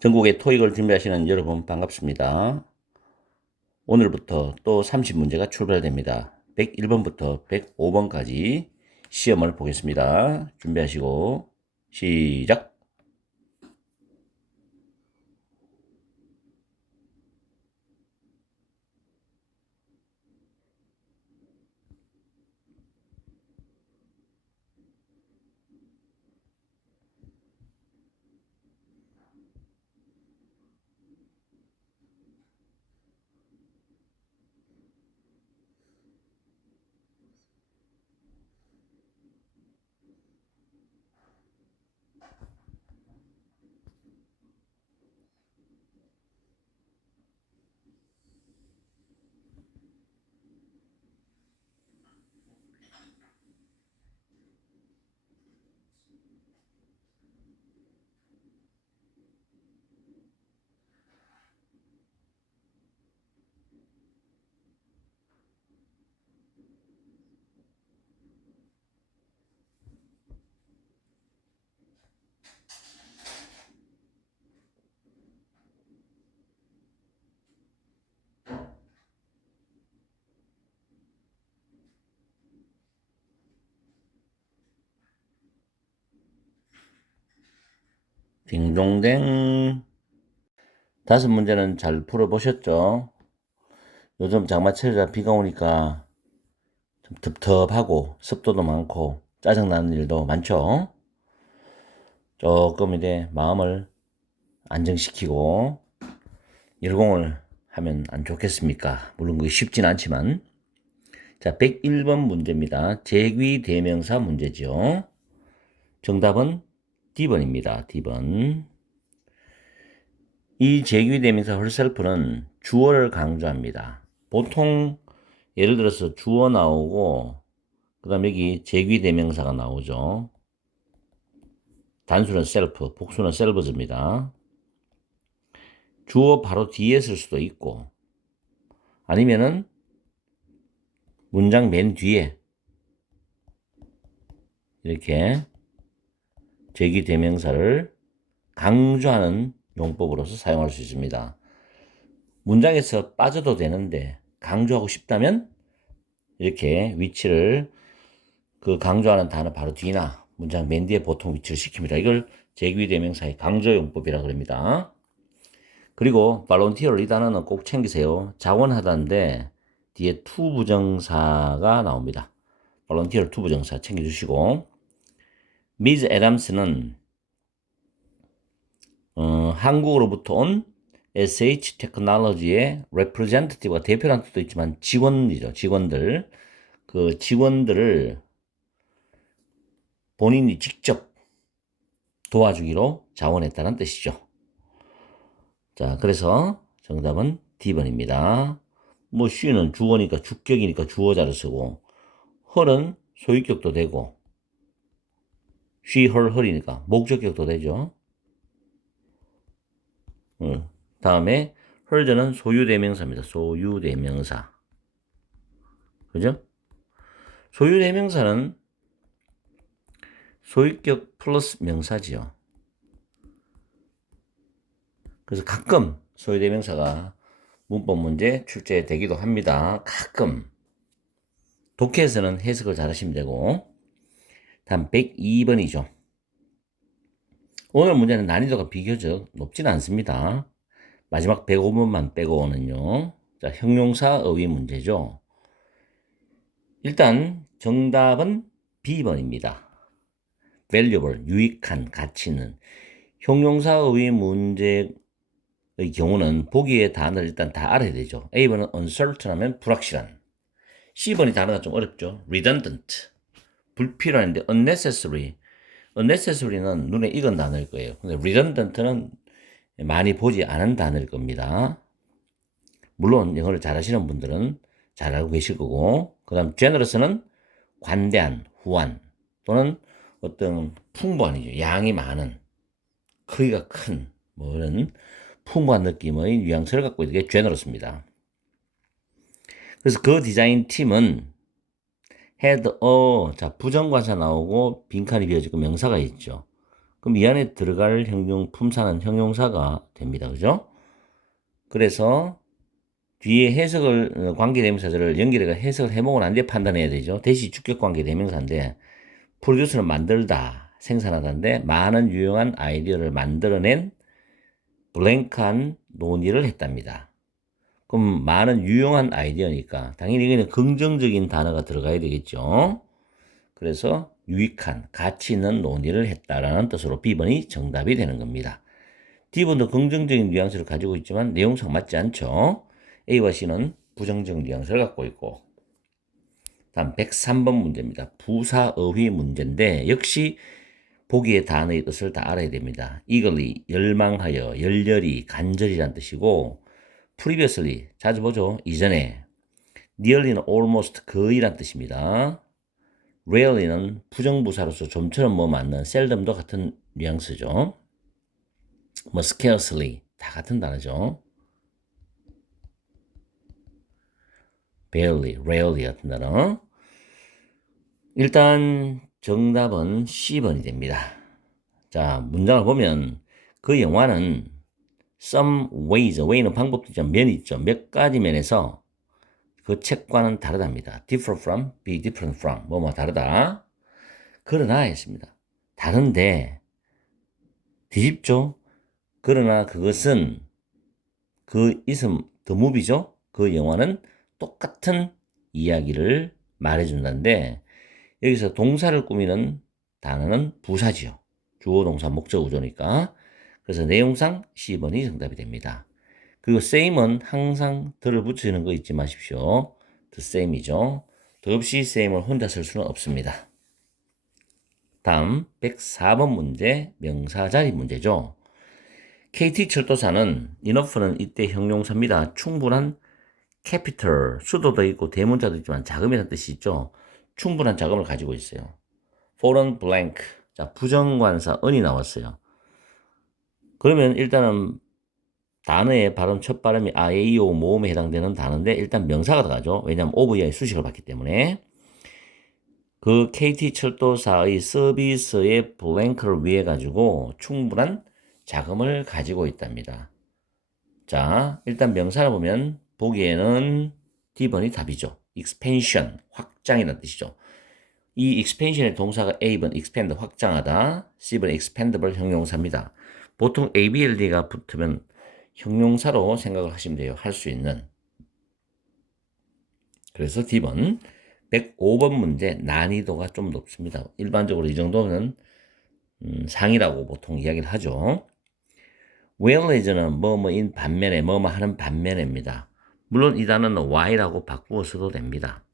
전국의 토익을 준비하시는 여러분 반갑습니다. 오늘부터 또 30문제가 출발됩니다. 101번부터 105번까지 시험을 보겠습니다. 준비하시고 시작! 딩동댕. 5문제는 잘 풀어보셨죠? 요즘 장마철이라 비가 오니까 좀 텁텁하고 습도도 많고 짜증나는 일도 많죠? 조금 이제 마음을 안정시키고 열공을 하면 안 좋겠습니까? 물론 그게 쉽진 않지만. 자, 101번 문제입니다. 제귀대명사 문제죠. 정답은 D번입니다. D번. 이 제귀대명사 herself는 주어를 강조합니다. 보통 예를 들어서 주어 나오고 그 다음 여기 제귀대명사가 나오죠. 단수는 self, 복수는 selves입니다. 주어 바로 뒤에 쓸 수도 있고 아니면은 문장 맨 뒤에 이렇게 제귀대명사를 강조하는 용법으로서 사용할 수 있습니다. 문장에서 빠져도 되는데 강조하고 싶다면 이렇게 위치를 그 강조하는 단어 바로 뒤나 문장 맨 뒤에 보통 위치를 시킵니다. 이걸 제귀대명사의 강조 용법이라고 합니다. 그리고 volunteer 이 단어는 꼭 챙기세요. 자원하다인데 뒤에 to 부정사가 나옵니다. volunteer to 부정사 챙겨주시고 Ms. Adams는 한국으로부터 온 SH 테크놀로지의 representative가 대표라는 뜻도 있지만 직원이죠. 직원들. 그 직원들을 본인이 직접 도와주기로 자원했다는 뜻이죠. 자, 그래서 정답은 D번입니다. 뭐 she는 주어니까 주격이니까 주어자를 쓰고 her은 소유격도 되고 she, her, her이니까 목적격도 되죠. 다음에 her는 소유대명사입니다. 소유대명사. 그죠? 소유대명사는 소유격 플러스 명사지요. 그래서 가끔 소유대명사가 문법 문제 출제되기도 합니다. 가끔. 독해에서는 해석을 잘 하시면 되고. 다음 102번이죠. 오늘 문제는 난이도가 비교적 높지는 않습니다. 마지막 105번만 빼고는요. 자, 형용사 어휘 문제죠. 일단 정답은 B번입니다. valuable, 유익한, 가치 있는. 형용사 어휘 문제의 경우는 보기의 단어를 일단 다 알아야 되죠. A번은 uncertain 하면 불확실한. C번이 단어가 좀 어렵죠. redundant, 불필요한데 unnecessary. unnecessary는 눈에 익은 단어일 거예요. 근데 redundant는 많이 보지 않은 단어일 겁니다. 물론 영어를 잘하시는 분들은 잘 알고 계실 거고, 그 다음 generous는 관대한, 후한 또는 어떤 풍부한이죠. 양이 많은, 크기가 큰, 뭐 이런 풍부한 느낌의 뉘앙스를 갖고 있는 게 generous입니다. 그래서 그 디자인 팀은 had a, 자, 부정관사 나오고 빈칸이 비어지고 명사가 있죠. 그럼 이 안에 들어갈 품사는 형용사가 됩니다. 그죠? 그래서 뒤에 해석을 관계대명사들을 연결해서 해석을 해보고 난 뒤에 판단해야 되죠. 대시 주격 관계대명사인데 프로듀스는 만들다, 생산하다인데 많은 유용한 아이디어를 만들어낸 블랭크한 논의를 했답니다. 그럼 많은 유용한 아이디어니까 당연히 이거는 긍정적인 단어가 들어가야 되겠죠. 그래서 유익한, 가치 있는 논의를 했다라는 뜻으로 B번이 정답이 되는 겁니다. D번도 긍정적인 뉘앙스를 가지고 있지만 내용상 맞지 않죠. A와 C는 부정적 뉘앙스를 갖고 있고. 다음 103번 문제입니다. 부사어휘 문제인데 역시 보기의 단어의 뜻을 다 알아야 됩니다. eagerly, 열망하여, 열렬히, 간절히란 뜻이고 previously, 자주 보죠. 이전에. nearly는 almost, 거의란 뜻입니다. rarely는 부정부사로서 좀처럼 뭐 맞는 seldom도 같은 뉘앙스죠. 뭐 scarcely, 다 같은 단어죠. barely, rarely 같은 단어. 일단 정답은 C번이 됩니다. 자, 문장을 보면 그 영화는 some ways, way는 방법도 있죠. 면이 있죠. 몇 가지 면에서 그 책과는 다르답니다. differ from, be different from, 뭐 다르다. 그러나 했습니다. 다른데 뒤집죠. 그러나 그것은 그 있음, the movie죠. 그 영화는 똑같은 이야기를 말해준다는데 여기서 동사를 꾸미는 단어는 부사지요. 주어, 동사, 목적, 우조니까. 그래서 내용상 C번이 정답이 됩니다. 그리고 same은 항상 더를 붙이는 거 잊지 마십시오. the same이죠. 더 없이 same을 혼자 쓸 수는 없습니다. 다음 104번 문제 명사 자리 문제죠. KT철도사는 enough는 이때 형용사입니다. 충분한 capital, 수도도 있고 대문자도 있지만 자금이라는 뜻이 있죠. 충분한 자금을 가지고 있어요. foreign blank, 자 부정관사 은이 나왔어요. 그러면 일단은 단어의 발음 첫 발음이 아에이오 모음에 해당되는 단어인데 일단 명사가 들어가죠. 왜냐하면 오브이의 수식을 받기 때문에 그 KT철도사의 서비스의 블랭크를 위해 가지고 충분한 자금을 가지고 있답니다. 자, 일단 명사를 보면 보기에는 D번이 답이죠. expansion, 확장이라는 뜻이죠. 이 expansion의 동사가 A번 expand, 확장하다, C번 expandable 형용사입니다. 보통 ABLD가 붙으면 형용사로 생각을 하시면 돼요. 할 수 있는. 그래서 D번 105번 문제 난이도가 좀 높습니다. 일반적으로 이 정도는 상이라고 보통 이야기를 하죠. whereas는 뭐뭐인 반면에 뭐뭐 하는 반면에입니다. 물론 이 단어는 why라고 바꾸어 써도 됩니다.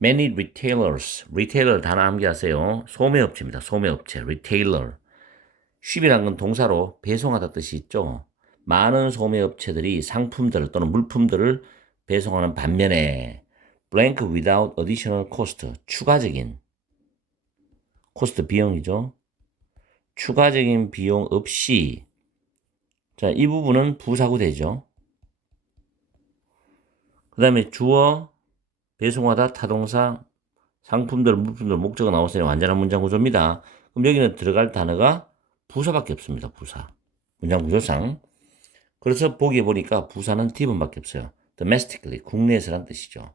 Many retailers, retailer 단어 암기하세요. 소매업체입니다. 소매업체, retailer. ship이란 건 동사로 배송하다 뜻이 있죠. 많은 소매업체들이 상품들을 또는 물품들을 배송하는 반면에 blank without additional cost, 추가적인 cost 비용이죠. 추가적인 비용 없이 자, 이 부분은 부사구 되죠. 그 다음에 주어, 배송하다, 타동사, 상품들, 물품들, 목적어 나왔으니 완전한 문장 구조입니다. 그럼 여기는 들어갈 단어가 부사밖에 없습니다. 부사. 문장 구조상. 그래서 보기에 보니까 부사는 D번밖에 없어요. domestically, 국내에서란 뜻이죠.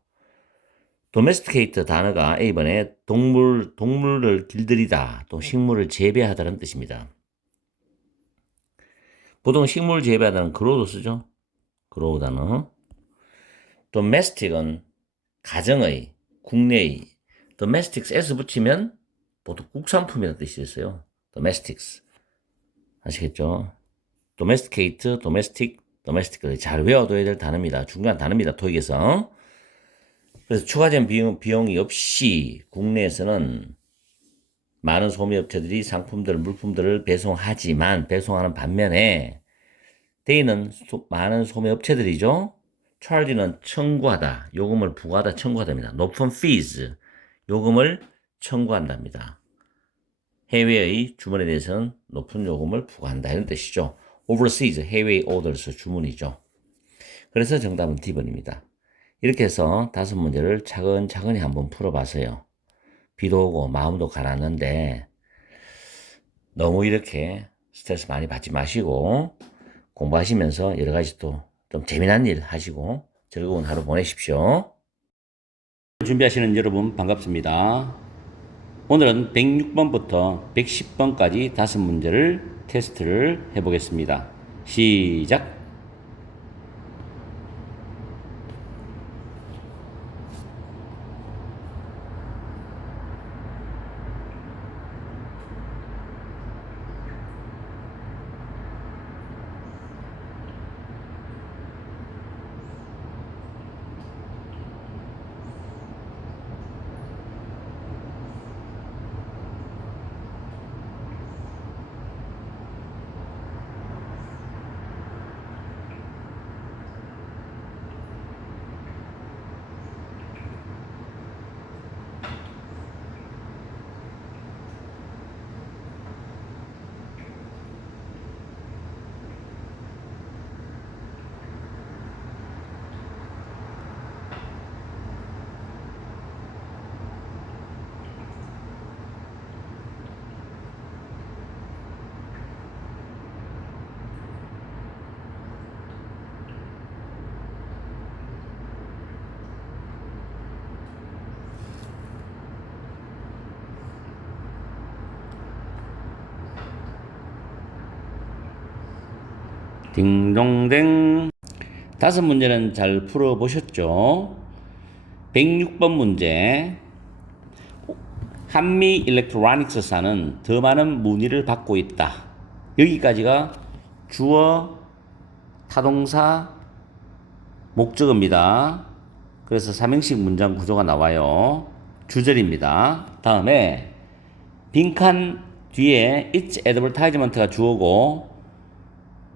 domesticate 단어가 A번에 동물을 길들이다, 또 식물을 재배하다는 뜻입니다. 보통 식물 재배하다는 그로도 쓰죠. 그로우 단어. domestic은 가정의, 국내의. domestics s 붙이면 보통 국산품이라는 뜻이 있어요. domestics. 아시겠죠? domesticate, domestic, domestically 잘 외워둬야 될 단어입니다. 중요한 단어입니다. 토익에서. 그래서 추가적인 비용이 없이 국내에서는 많은 소매업체들이 상품들, 물품들을 배송하는 반면에 they는 많은 소매업체들이죠. charge는 청구하다, 요금을 부과하다, 청구하다입니다. 높은 fees, 요금을 청구한답니다. 해외의 주문에 대해서는 높은 요금을 부과한다 이런 뜻이죠. overseas, 해외의 orders, 주문이죠. 그래서 정답은 D번입니다. 이렇게 해서 5문제를 차근차근히 한번 풀어봤어요. 비도 오고 마음도 가라앉는데 너무 이렇게 스트레스 많이 받지 마시고 공부하시면서 여러 가지 또 좀 재미난 일 하시고 즐거운 하루 보내십시오. 준비하시는 여러분 반갑습니다. 오늘은 106번부터 110번까지 5문제를 테스트를 해보겠습니다. 시작! 딩동댕. 5문제는 잘 풀어보셨죠? 106번 문제. 한미 일렉트로닉스사는 더 많은 문의를 받고 있다. 여기까지가 주어, 타동사, 목적어입니다. 그래서 3형식 문장 구조가 나와요. 주절입니다. 다음에 빈칸 뒤에 It's advertisement가 주어고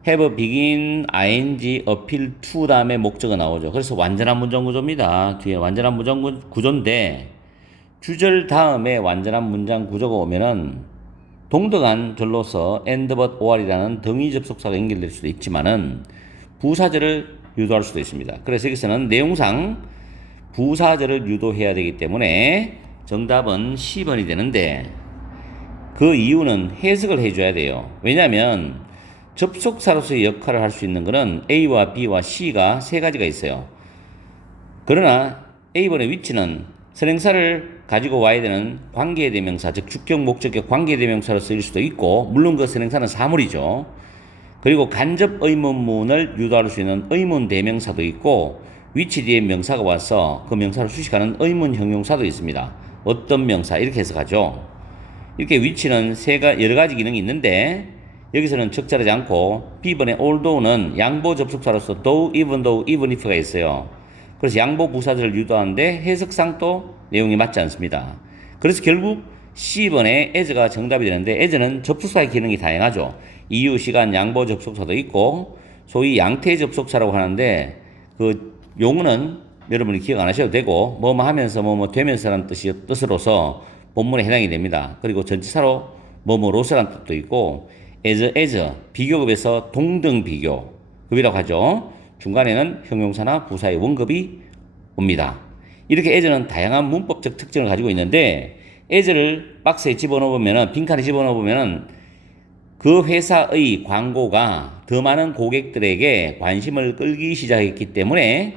have begin ing appeal to 다음에 목적어 나오죠. 그래서 완전한 문장 구조입니다. 뒤에 완전한 문장 구조인데 주절 다음에 완전한 문장 구조가 오면은 동등한 절로서 and but or이라는 등위 접속사가 연결될 수도 있지만은 부사절을 유도할 수도 있습니다. 그래서 여기서는 내용상 부사절을 유도해야 되기 때문에 정답은 10번이 되는데 그 이유는 해석을 해줘야 돼요. 왜냐하면 접속사로서의 역할을 할 수 있는 것은 A와 B와 C가 3가지가 있어요. 그러나 A번의 위치는 선행사를 가지고 와야 되는 관계대명사, 즉 주격, 목적격 관계대명사로 쓰일 수도 있고 물론 그 선행사는 사물이죠. 그리고 간접 의문문을 유도할 수 있는 의문대명사도 있고 위치 뒤에 명사가 와서 그 명사를 수식하는 의문형용사도 있습니다. 어떤 명사 이렇게 해석하죠. 이렇게 위치는 여러 가지 기능이 있는데 여기서는 적절하지 않고 B번의 although는 양보 접속사로서 though, even though, even if가 있어요. 그래서 양보 부사절을 유도하는데 해석상 또 내용이 맞지 않습니다. 그래서 결국 C번의 as가 정답이 되는데 as는 접속사의 기능이 다양하죠. 이유, 시간, 양보 접속사도 있고 소위 양태 접속사라고 하는데 그 용어는 여러분이 기억 안 하셔도 되고 뭐뭐 하면서 뭐뭐 되면서라는 뜻으로서 본문에 해당이 됩니다. 그리고 전치사로 뭐뭐로서라는 뜻도 있고 as, 비교급에서 동등 비교급이라고 하죠. 중간에는 형용사나 부사의 원급이 옵니다. 이렇게 as는 다양한 문법적 특징을 가지고 있는데 as를 박스에 집어넣으면 빈칸에 집어넣으면 그 회사의 광고가 더 많은 고객들에게 관심을 끌기 시작했기 때문에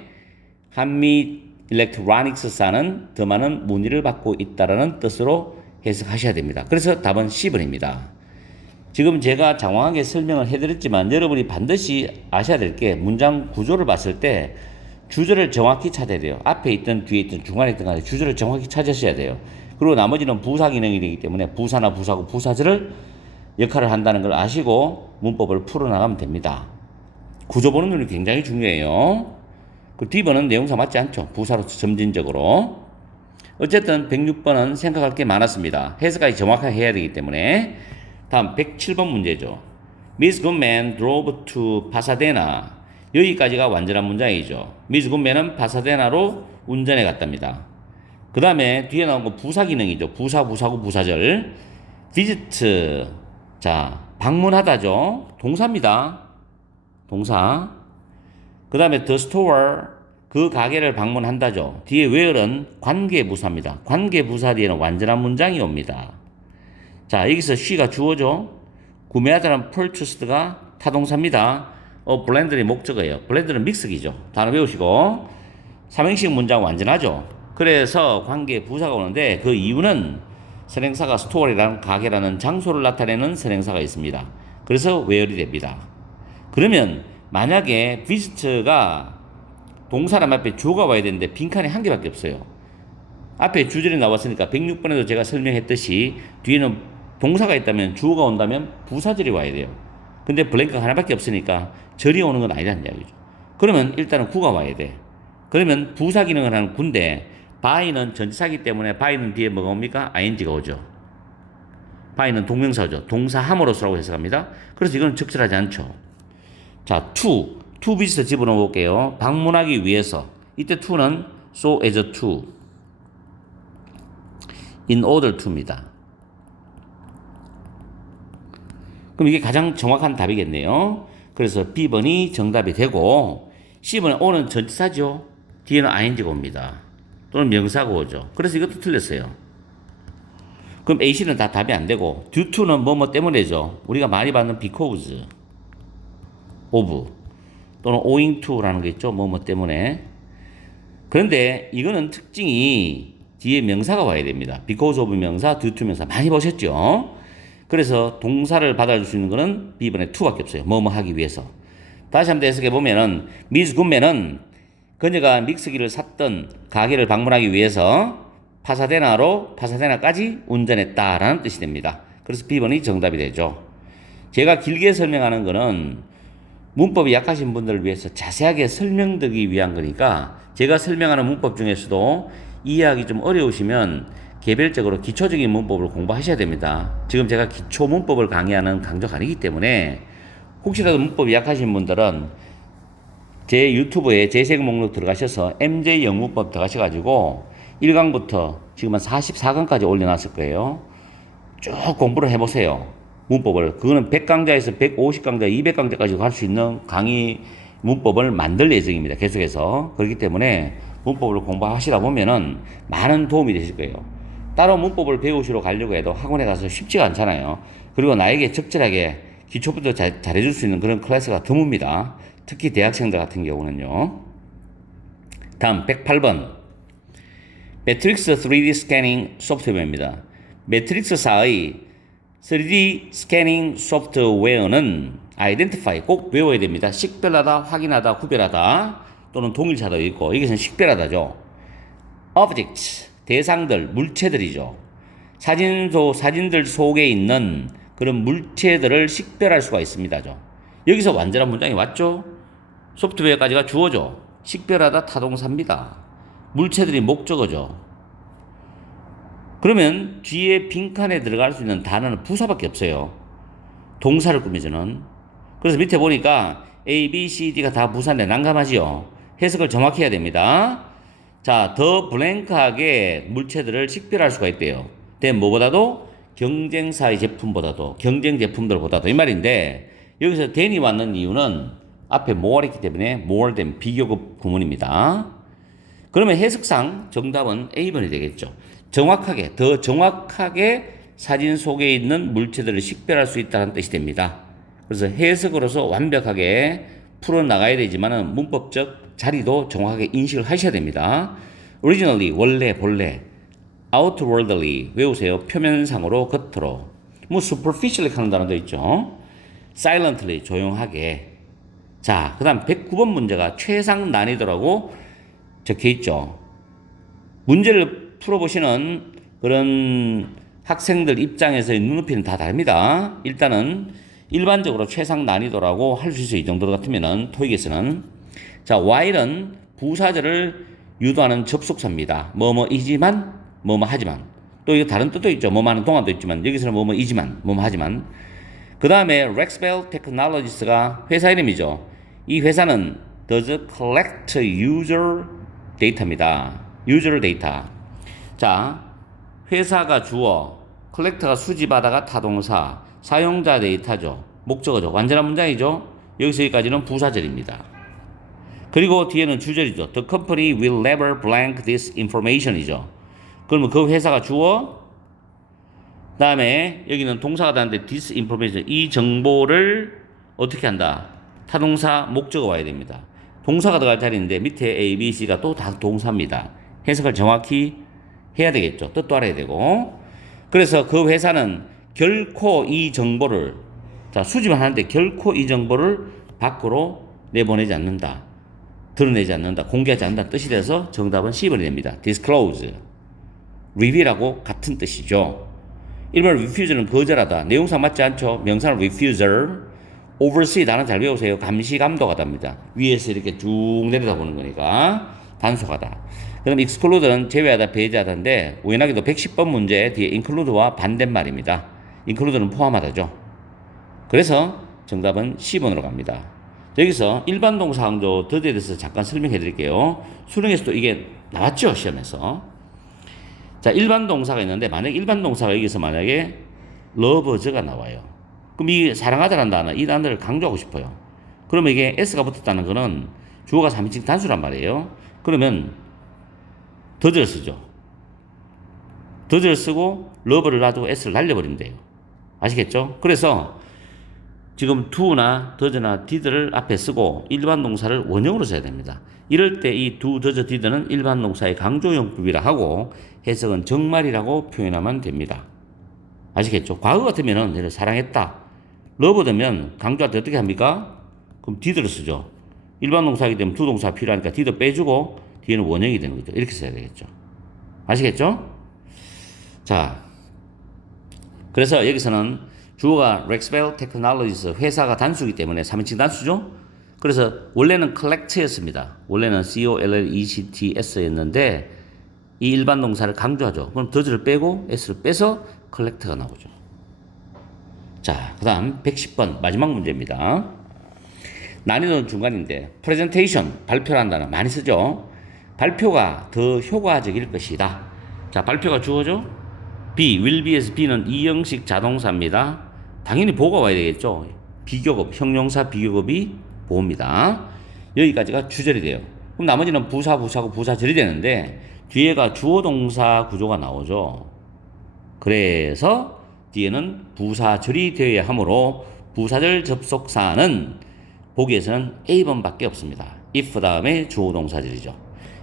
한미 일렉트로닉스사는 더 많은 문의를 받고 있다는 뜻으로 해석하셔야 됩니다. 그래서 답은 10번입니다. 지금 제가 장황하게 설명을 해드렸지만 여러분이 반드시 아셔야 될 게 문장 구조를 봤을 때 주절을 정확히 찾아야 돼요. 앞에 있든 뒤에 있든 중간에 있든 간에 주절을 정확히 찾으셔야 돼요. 그리고 나머지는 부사 기능이 되기 때문에 부사나 부사고 부사절을 역할을 한다는 걸 아시고 문법을 풀어나가면 됩니다. 구조 보는 눈이 굉장히 중요해요. 그 D번은 내용사 맞지 않죠. 부사로서 점진적으로. 어쨌든 106번은 생각할 게 많았습니다. 해석까지 정확하게 해야 되기 때문에. 다음 107번 문제죠. Miss Goodman drove to Pasadena. 여기까지가 완전한 문장이죠. Miss Goodman은 파사데나로 운전해 갔답니다. 그 다음에 뒤에 나온 거 부사 기능이죠. 부사, 부사고 부사절. visit. 자, 방문하다죠. 동사입니다. 동사. 그 다음에 the store. 그 가게를 방문한다죠. 뒤에 where는 관계부사입니다. 관계부사 뒤에는 완전한 문장이 옵니다. 자, 여기서 she가 주어죠. 구매하다는 purchased가 타동사입니다. 블렌더는 목적어예요. 블렌더는 믹스기죠. 단어 배우시고. 삼행식 문장 완전하죠. 그래서 관계에 부사가 오는데 그 이유는 선행사가 스토어라는 가게라는 장소를 나타내는 선행사가 있습니다. 그래서 where이 됩니다. 그러면 만약에 visit가 동사람 앞에 주어가 와야 되는데 빈칸이 한 개밖에 없어요. 앞에 주절이 나왔으니까 106번에도 제가 설명했듯이 뒤에는 동사가 있다면 주어가 온다면 부사절이 와야 돼요. 근데 블랭크가 하나밖에 없으니까 절이 오는 건 아니라는 이야기죠. 그러면 일단은 구가 와야 돼. 그러면 부사 기능을 하는 구인데 by는 전치사기 때문에 by는 뒤에 뭐가 옵니까? ing가 오죠. by는 동명사죠. 동사함으로써라고 해석합니다. 그래서 이건 적절하지 않죠. 자, to visit 집어넣어 볼게요. 방문하기 위해서. 이때 to는 so as to, in order to입니다. 그럼 이게 가장 정확한 답이겠네요. 그래서 B번이 정답이 되고 C번은 O는 전치사죠. 뒤에는 ing가 옵니다. 또는 명사가 오죠. 그래서 이것도 틀렸어요. 그럼 A, C는 다 답이 안 되고 due to는 뭐뭐 때문에죠. 우리가 많이 받는 because of 또는 owing to라는 게 있죠. 뭐뭐 때문에. 그런데 이거는 특징이 뒤에 명사가 와야 됩니다. because of 명사, due to 명사 많이 보셨죠? 그래서 동사를 받아줄 수 있는 거는 B번에 to밖에 없어요. 뭐뭐 하기 위해서. 다시 한번 해석해 보면은 미스 굿맨은 그녀가 믹스기를 샀던 가게를 방문하기 위해서 파사데나까지 운전했다라는 뜻이 됩니다. 그래서 B번이 정답이 되죠. 제가 길게 설명하는 거는 문법이 약하신 분들을 위해서 자세하게 설명드리기 위한 거니까 제가 설명하는 문법 중에서도 이해하기 좀 어려우시면 개별적으로 기초적인 문법을 공부하셔야 됩니다. 지금 제가 기초 문법을 강의하는 강좌가 아니기 때문에 혹시라도 문법이 약하신 분들은 제 유튜브에 재생 목록 들어가셔서 MJ 영문법 들어가셔가지고 1강부터 지금 한 44강까지 올려놨을 거예요. 쭉 공부를 해보세요. 문법을. 그거는 100강좌에서 150강좌, 200강좌까지 갈 수 있는 강의 문법을 만들 예정입니다. 계속해서. 그렇기 때문에 문법을 공부하시다 보면은 많은 도움이 되실 거예요. 따로 문법을 배우시러 가려고 해도 학원에 가서 쉽지가 않잖아요. 그리고 나에게 적절하게 기초부터 잘해줄 수 있는 그런 클래스가 드뭅니다. 특히 대학생들 같은 경우는요. 다음 108번 매트릭스 3D 스캐닝 소프트웨어입니다. 매트릭스사의 3D 스캐닝 소프트웨어는 identify 꼭 외워야 됩니다. 식별하다, 확인하다, 구별하다 또는 동일차도 있고 여기서는 식별하다죠. objects 대상들, 물체들이죠. 사진들 속에 있는 그런 물체들을 식별할 수가 있습니다. 여기서 완전한 문장이 왔죠? 소프트웨어까지가 주어죠. 식별하다 타동사입니다. 물체들이 목적어죠. 그러면 뒤에 빈칸에 들어갈 수 있는 단어는 부사밖에 없어요. 동사를 꾸미지는. 그래서 밑에 보니까 A, B, C, D가 다 부사인데 난감하지요. 해석을 정확히 해야 됩니다. 자, 더 블랭크하게 물체들을 식별할 수가 있대요. 근데 뭐보다도 경쟁사의 제품보다도 경쟁 제품들보다도 이 말인데 여기서 than이 왔는 이유는 앞에 more이 있기 때문에 more than 비교급 구문입니다. 그러면 해석상 정답은 A번이 되겠죠. 정확하게 더 정확하게 사진 속에 있는 물체들을 식별할 수 있다는 뜻이 됩니다. 그래서 해석으로서 완벽하게 풀어나가야 되지만 문법적 자리도 정확하게 인식을 하셔야 됩니다. originally 원래 본래 outwardly 외우세요. 표면상으로 겉으로 뭐 superficially 하는 단어도 있죠. silently 조용하게. 자, 그 다음 109번 문제가 최상 난이도라고 적혀 있죠. 문제를 풀어보시는 그런 학생들 입장에서의 눈높이는 다 다릅니다. 일단은 일반적으로 최상 난이도라고 할 수 있어요. 이 정도 같으면은 토익에서는. 자, while은 부사절을 유도하는 접속사입니다. 뭐뭐이지만 뭐뭐 하지만. 또 이거 다른 뜻도 있죠. 뭐뭐 하는 동안도 있지만 여기서는 뭐뭐이지만 뭐뭐 하지만. 그 다음에 Rexbell Technologies가 회사 이름이죠. 이 회사는 does collect user data입니다. user data. 자, 회사가 주어, collect가 수집하다가 타동사, 사용자 데이터죠. 목적어죠. 완전한 문장이죠. 여기서 여기까지는 부사절입니다. 그리고 뒤에는 주절이죠. The company will never blank this information이죠. 그러면 그 회사가 주어, 다음에 여기는 동사가 다는데 this information 이 정보를 어떻게 한다? 타동사 목적어 와야 됩니다. 동사가 들어갈 자리인데 밑에 A, B, C가 또 다 동사입니다. 해석을 정확히 해야 되겠죠. 뜻도 알아야 되고. 그래서 그 회사는 결코 이 정보를 자 수집을 하는데 결코 이 정보를 밖으로 내보내지 않는다. 드러내지 않는다. 공개하지 않는다 뜻이 돼서 정답은 C번이 됩니다. disclose. reveal하고 같은 뜻이죠. 1번 refuse는 거절하다. 내용상 맞지 않죠? 명사는 refuser. oversee 단어 잘 외우세요. 감시 감독하답니다. 위에서 이렇게 쭉 내려다보는 거니까 단속하다. 그럼 exclude는 제외하다 배제하다인데 우연하게도 110번 문제 뒤에 include와 반대말입니다. include는 포함하다죠. 그래서 정답은 C번으로 갑니다. 여기서 일반 동사 강조 더디에 대해서 잠깐 설명해 드릴게요. 수능에서도 이게 나왔죠, 시험에서. 자, 일반 동사가 있는데 만약 일반 동사가 여기서 만약에 love가 나와요. 그럼 이 사랑하다라는 단어, 이 단어를 강조하고 싶어요. 그러면 이게 s가 붙었다는 거는 주어가 3인칭 단수란 말이에요. 그러면 더즈를 쓰죠. 더즈를 쓰고 love를 놔두고 s를 날려버리면 돼요. 아시겠죠? 그래서 지금 do나 does나 did를 앞에 쓰고 일반 동사를 원형으로 써야 됩니다. 이럴 때 이 do, does, did는 일반 동사의 강조용법이라 하고 해석은 정말이라고 표현하면 됩니다. 아시겠죠? 과거 같으면은 얘를 사랑했다. love 되면 강조할 때 어떻게 합니까? 그럼 did를 쓰죠. 일반 동사이기 때문에 do 동사 필요하니까 did 빼주고 뒤에는 원형이 되는 거죠. 이렇게 써야 되겠죠. 아시겠죠? 자, 그래서 여기서는 주어가 렉스벨 테크놀로지스 회사가 단수이기 때문에 3인칭 단수죠. 그래서 원래는 collect였습니다. 원래는 collects였는데 이 일반 동사를 강조하죠. 그럼 더즈를 빼고 s를 빼서 collect가 나오죠. 자, 그 다음 110번 마지막 문제입니다. 난이도는 중간인데 presentation 발표를 한다는 많이 쓰죠. 발표가 더 효과적일 것이다. 자, 발표가 주어죠. B, will be에서 B는 이형식 자동사입니다. 당연히 보고가 와야 되겠죠. 비교급, 형용사 비교급이 보입니다. 여기까지가 주절이 돼요. 그럼 나머지는 부사, 부사고 부사절이 되는데 뒤에가 주어 동사 구조가 나오죠. 그래서 뒤에는 부사절이 되어야 하므로 부사절 접속사는 보기에서는 A번밖에 없습니다. if 다음에 주어 동사절이죠.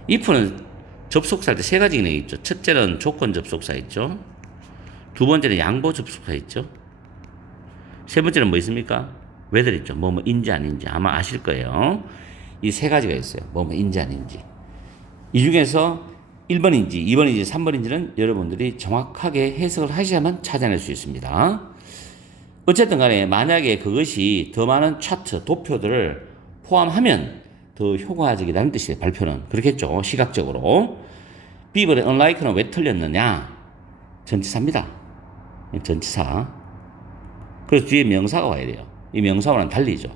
if는 접속사일 때 세 가지 기능이 있죠. 첫째는 조건 접속사 있죠. 두 번째는 양보 접속사 있죠. 세 번째는 뭐 있습니까? whether 있죠. 뭐인지 아닌지 아마 아실 거예요. 이 세 가지가 있어요. 뭐인지 아닌지. 이 중에서 1번인지 2번인지 3번인지는 여러분들이 정확하게 해석을 하셔야만 찾아낼 수 있습니다. 어쨌든 간에 만약에 그것이 더 많은 차트, 도표들을 포함하면 더 효과적이라는 뜻이에요. 발표는. 그렇겠죠. 시각적으로. B번의 unlike는 왜 틀렸느냐? 전치사입니다. 전치사. 그래서 뒤에 명사가 와야 돼요. 이 명사와는 달리죠.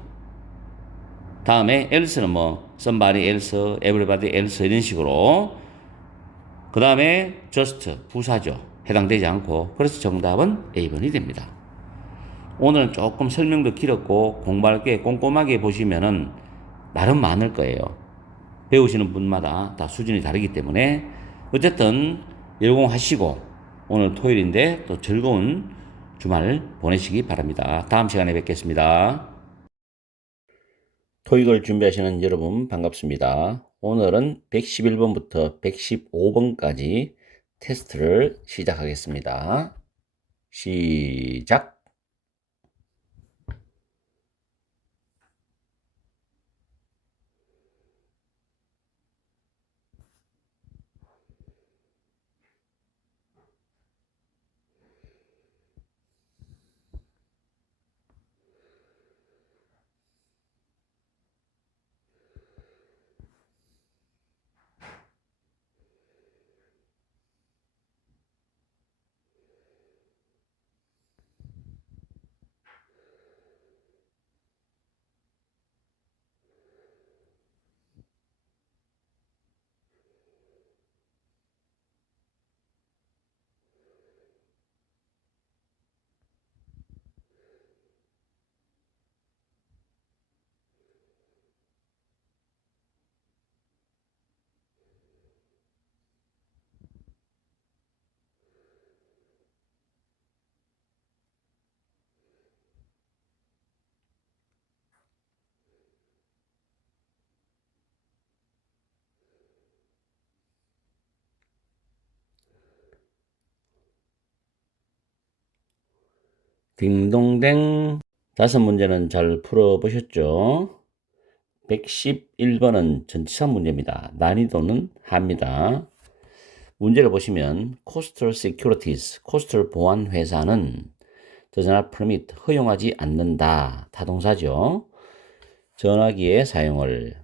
다음에 else는 뭐 somebody else, everybody else 이런 식으로. 그 다음에 just 부사죠. 해당되지 않고. 그래서 정답은 A번이 됩니다. 오늘은 조금 설명도 길었고 공부할 게 꼼꼼하게 보시면은 나름 많을 거예요. 배우시는 분마다 다 수준이 다르기 때문에 어쨌든 열공하시고 오늘 토요일인데 또 즐거운 주말 보내시기 바랍니다. 다음 시간에 뵙겠습니다. 토익을 준비하시는 여러분 반갑습니다. 오늘은 111번부터 115번까지 테스트를 시작하겠습니다. 시작! 딩동댕. 다섯 문제는 잘 풀어보셨죠? 111번은 전치사 문제입니다. 난이도는 합니다. 문제를 보시면 Coastal Securities, 코스털 보안 회사는 does not permit, 허용하지 않는다. 타동사죠. 전화기의 사용을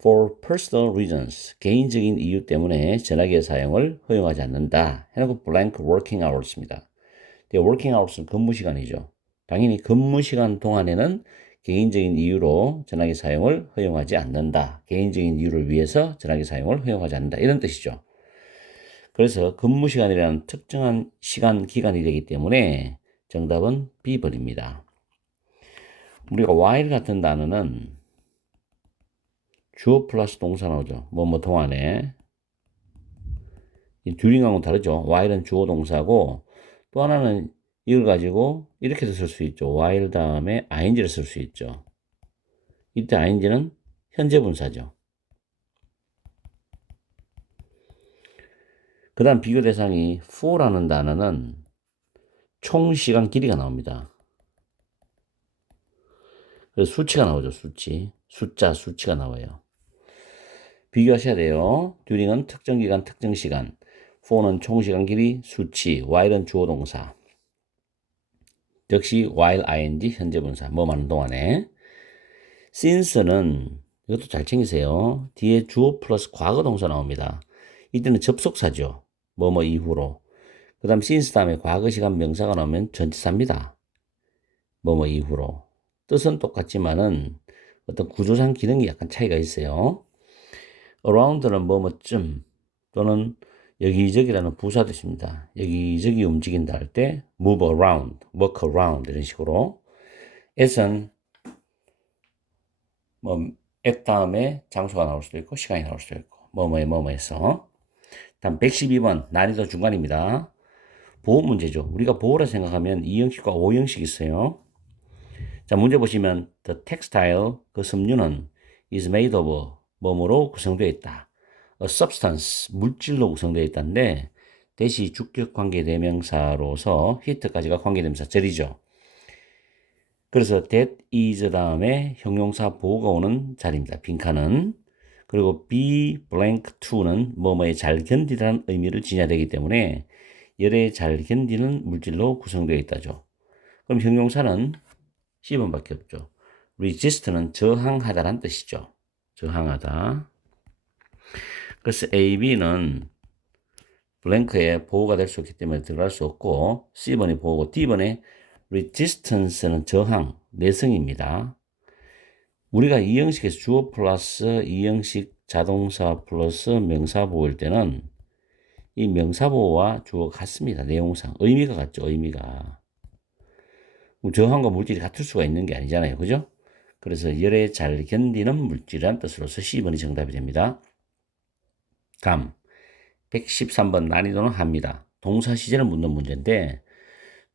for personal reasons, 개인적인 이유 때문에 전화기의 사용을 허용하지 않는다. 해놓고 blank working hours입니다. working hours는 근무 시간이죠. 당연히 근무 시간 동안에는 개인적인 이유로 전화기 사용을 허용하지 않는다. 개인적인 이유를 위해서 전화기 사용을 허용하지 않는다. 이런 뜻이죠. 그래서 근무 시간이라는 특정한 시간 기간이 되기 때문에 정답은 B번입니다. 우리가 while 같은 단어는 주어 플러스 동사 나오죠. 뭐뭐 동안에. 이 during하고는 다르죠. while은 주어 동사고 또 하나는 이걸 가지고 이렇게도 쓸 수 있죠. while 다음에 ing를 쓸 수 있죠. 이때 ing는 현재 분사죠. 그 다음 비교 대상이 for라는 단어는 총 시간 길이가 나옵니다. 그래서 수치가 나오죠. 수치. 숫자, 수치가 나와요. 비교하셔야 돼요. during은 특정 기간, 특정 시간. for는 총 시간 길이, 수치. while은 주어 동사. 역시 while ing 현재 분사. 뭐 많은 동안에. since는 이것도 잘 챙기세요. 뒤에 주어 플러스 과거 동사 나옵니다. 이때는 접속사죠. 뭐뭐 이후로. 그 다음 since 다음에 과거 시간 명사가 나오면 전치사입니다. 뭐뭐 이후로. 뜻은 똑같지만은 어떤 구조상 기능이 약간 차이가 있어요. around는 뭐뭐쯤 또는 여기저기라는 부사 뜻입니다. 여기저기 움직인다 할 때 move around, walk around 이런 식으로. at은 뭐 at 다음에 장소가 나올 수도 있고 시간이 나올 수도 있고 뭐뭐해서. 다음 112번 난이도 중간입니다. 보호 문제죠. 우리가 보호라 생각하면 2형식과 5형식 있어요. 자, 문제 보시면 the textile, 그 섬유는 is made of 뭐뭐로 구성되어 있다. a substance, 물질로 구성되어 있다는데 대시 주격 관계 대명사로서 히트까지가 관계 대명사 절이죠. 그래서 that is 다음에 형용사 보호가 오는 자리입니다. 빈칸은. 그리고 be blank to는 뭐뭐에 잘 견디라는 의미를 지녀되기 때문에 열에 잘 견디는 물질로 구성되어 있다죠. 그럼 형용사는 C번밖에 없죠. resist는 저항하다란 뜻이죠. 저항하다. 그래서 A, B는 블랭크에 보호가 될 수 없기 때문에 들어갈 수 없고 C번이 보호고 D번에 resistance는 저항, 내성입니다. 우리가 이 형식에서 주어 플러스 이 형식 자동사 플러스 명사 보호일 때는 이 명사 보호와 주어가 같습니다. 내용상. 의미가 같죠. 의미가. 저항과 물질이 같을 수가 있는 게 아니잖아요. 그죠? 그래서 열에 잘 견디는 물질이란 뜻으로서 C번이 정답이 됩니다. 다음 113번 난이도는 합니다. 동사 시제를 묻는 문제인데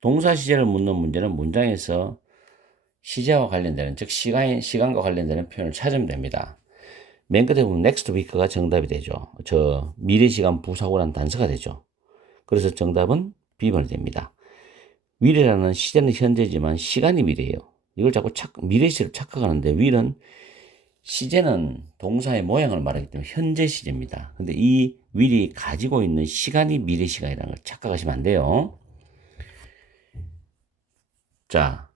동사 시제를 묻는 문제는 문장에서 시제와 관련되는 즉 시간과 관련되는 표현을 찾으면 됩니다. 맨 끝에 보면 next week가 정답이 되죠. 저 미래 시간 부사고란 단서가 되죠. 그래서 정답은 B번이 됩니다. will이라는 시제는 현재지만 시간이 미래예요. 이걸 자꾸 미래 시제로 착각하는데 will은 시제는 동사의 모양을 말하기 때문에 현재 시제입니다. 근데 이 will이 가지고 있는 시간이 미래 시간이라는 걸 착각하시면 안 돼요. 자,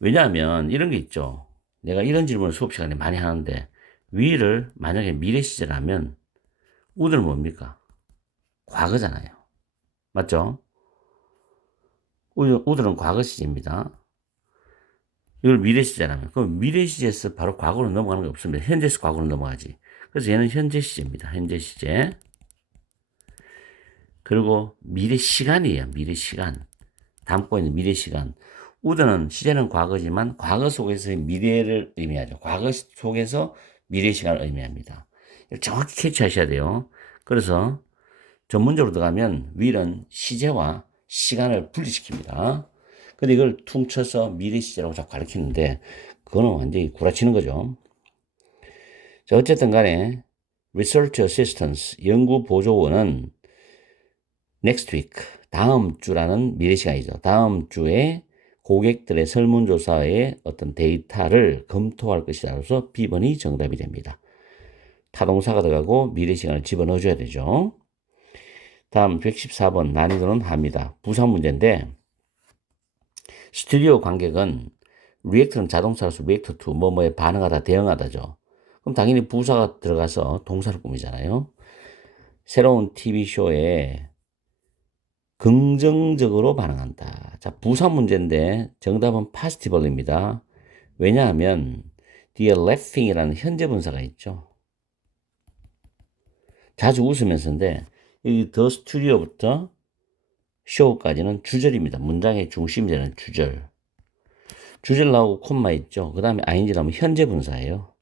왜냐하면 이런 게 있죠. 내가 이런 질문을 수업 시간에 많이 하는데 will을 만약에 미래 시제라면 would는 뭡니까? 과거잖아요. 맞죠? would는 과거 시제입니다. 이걸 미래 시제라면 그럼 미래 시제에서 바로 과거로 넘어가는 게 없습니다. 현재에서 과거로 넘어가지. 그래서 얘는 현재 시제입니다. 현재 시제. 그리고 미래 시간이에요. 미래 시간. 담고 있는 미래 시간. would는 시제는 과거지만 과거 속에서의 미래를 의미하죠. 과거 속에서 미래 시간을 의미합니다. 정확히 캐치하셔야 돼요. 그래서 전문적으로 들어가면 will은 시제와 시간을 분리시킵니다. 근데 이걸 퉁쳐서 미래 시제라고 자꾸 가르치는데 그거는 완전히 구라치는 거죠. 자, 어쨌든 간에 Research Assistance, 연구 보조원은 next week, 다음 주라는 미래 시간이죠. 다음 주에 고객들의 설문조사의 어떤 데이터를 검토할 것이다. 그래서 B번이 정답이 됩니다. 타동사가 들어가고 미래 시간을 집어넣어줘야 되죠. 다음 114번 난이도는 합니다. 부사 문제인데 스튜디오 관객은 리액터는 자동차로서 리액터 to 뭐뭐에 반응하다 대응하다죠. 그럼 당연히 부사가 들어가서 동사를 꾸미잖아요. 새로운 TV쇼에 긍정적으로 반응한다. 자, 부사 문제인데 정답은 positive입니다. 왜냐하면 뒤에 laughing이라는 현재 분사가 있죠. 자주 웃으면서인데 이 더 스튜디오부터 쇼까지는 주절입니다. 문장의 중심이 되는 주절. 주절 나오고 콤마 있죠. 그 다음에 ing 나오면 현재 분사예요.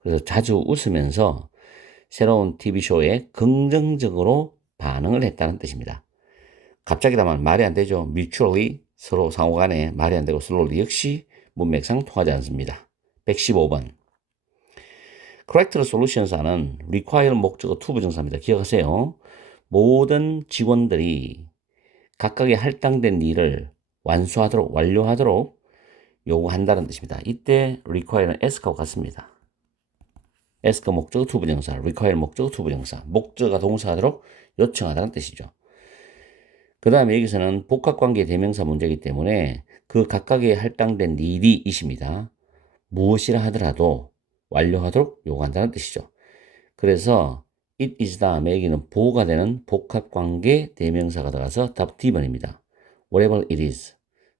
그래서 자주 웃으면서 새로운 TV쇼에 긍정적으로 반응을 했다는 뜻입니다. 갑자기 나면 말이 안 되죠. mutually 서로 상호간에 말이 안 되고 slowly 역시 문맥상 통하지 않습니다. 115번. correct solutions는 require 목적어 to 부정사입니다. 기억하세요. 모든 직원들이 각각의 할당된 일을 완료하도록 요구한다는 뜻입니다. 이때 require는 ask하고 같습니다. ask 목적어 to 부정사, require 목적어 to 부정사, 목적어가 동사하도록 요청하다는 뜻이죠. 그 다음에 여기서는 복합관계 대명사 문제이기 때문에 그 각각의 할당된 일이 있습니다. 무엇이라 하더라도 완료하도록 요구한다는 뜻이죠. 그래서 it is 다음에 여기는 보호가 되는 복합관계 대명사가 들어가서 답 D번입니다. whatever it is.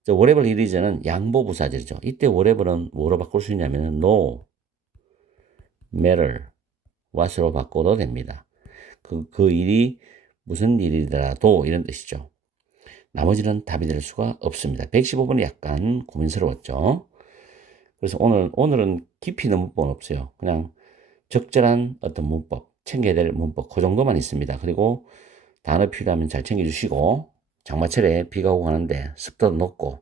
whatever it is는 양보부사절이죠. 이때 whatever는 뭐로 바꿀 수 있냐면 no matter what으로 바꿔도 됩니다. 그 일이 무슨 일이더라도 이런 뜻이죠. 나머지는 답이 될 수가 없습니다. 115번이 약간 고민스러웠죠. 그래서 오늘은 깊이 있는 문법은 없어요. 그냥 적절한 어떤 문법, 챙겨야 될 문법, 그 정도만 있습니다. 그리고 단어 필요하면 잘 챙겨주시고, 장마철에 비가 오고 하는데 습도도 높고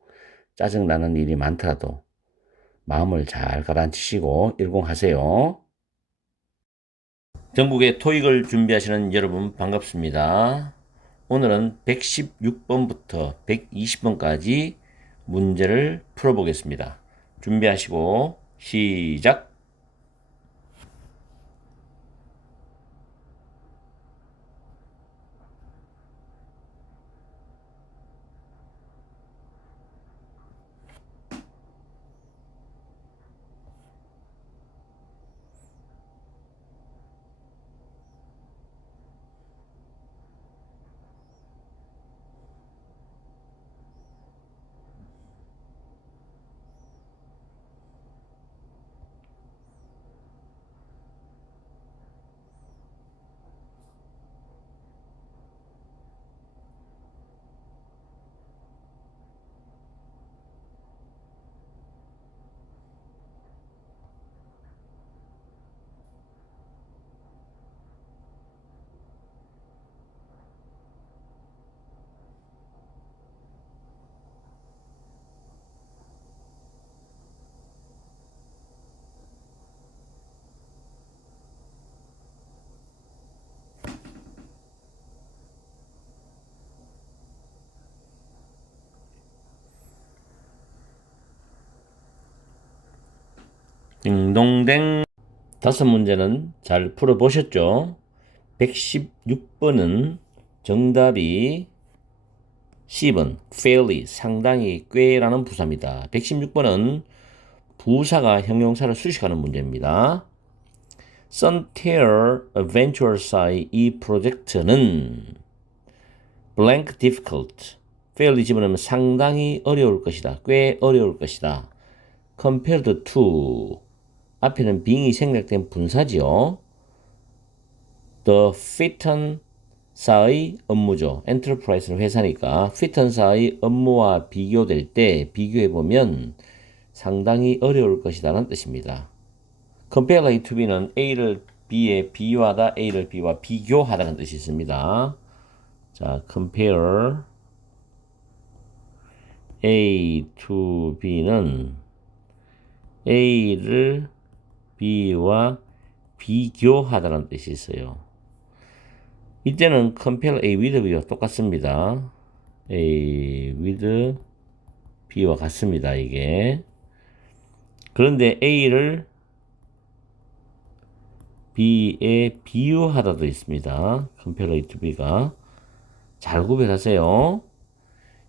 짜증나는 일이 많더라도 마음을 잘 가라앉히시고 일공하세요. 전국의 토익을 준비하시는 여러분 반갑습니다. 오늘은 116번부터 120번까지 문제를 풀어보겠습니다. 준비하시고 시작! 딩동댕. 다섯 문제는 잘 풀어보셨죠? 116번은 정답이 C번 fairly 상당히 꽤라는 부사입니다. 116번은 부사가 형용사를 수식하는 문제입니다. Suntear Adventures의 이 프로젝트는 blank difficult fairly 집어넣으면 상당히 어려울 것이다. 꽤 어려울 것이다. compared to 앞에는 being이 생략된 분사지요. The Fitton사의 업무죠. Enterprise는 회사니까 Fitton사의 업무와 비교될 때 비교해보면 상당히 어려울 것이라는 뜻입니다. Compare A to B는 A를 B에 비유하다, A를 B와 비교하다는 뜻이 있습니다. 자, compare A to B는 A를 B와 비교하다는 뜻이 있어요. 이때는 compare A with B와 똑같습니다. A with B와 같습니다. 이게. 그런데 A를 B에 비유하다도 있습니다. compare to B가. 잘 구별하세요.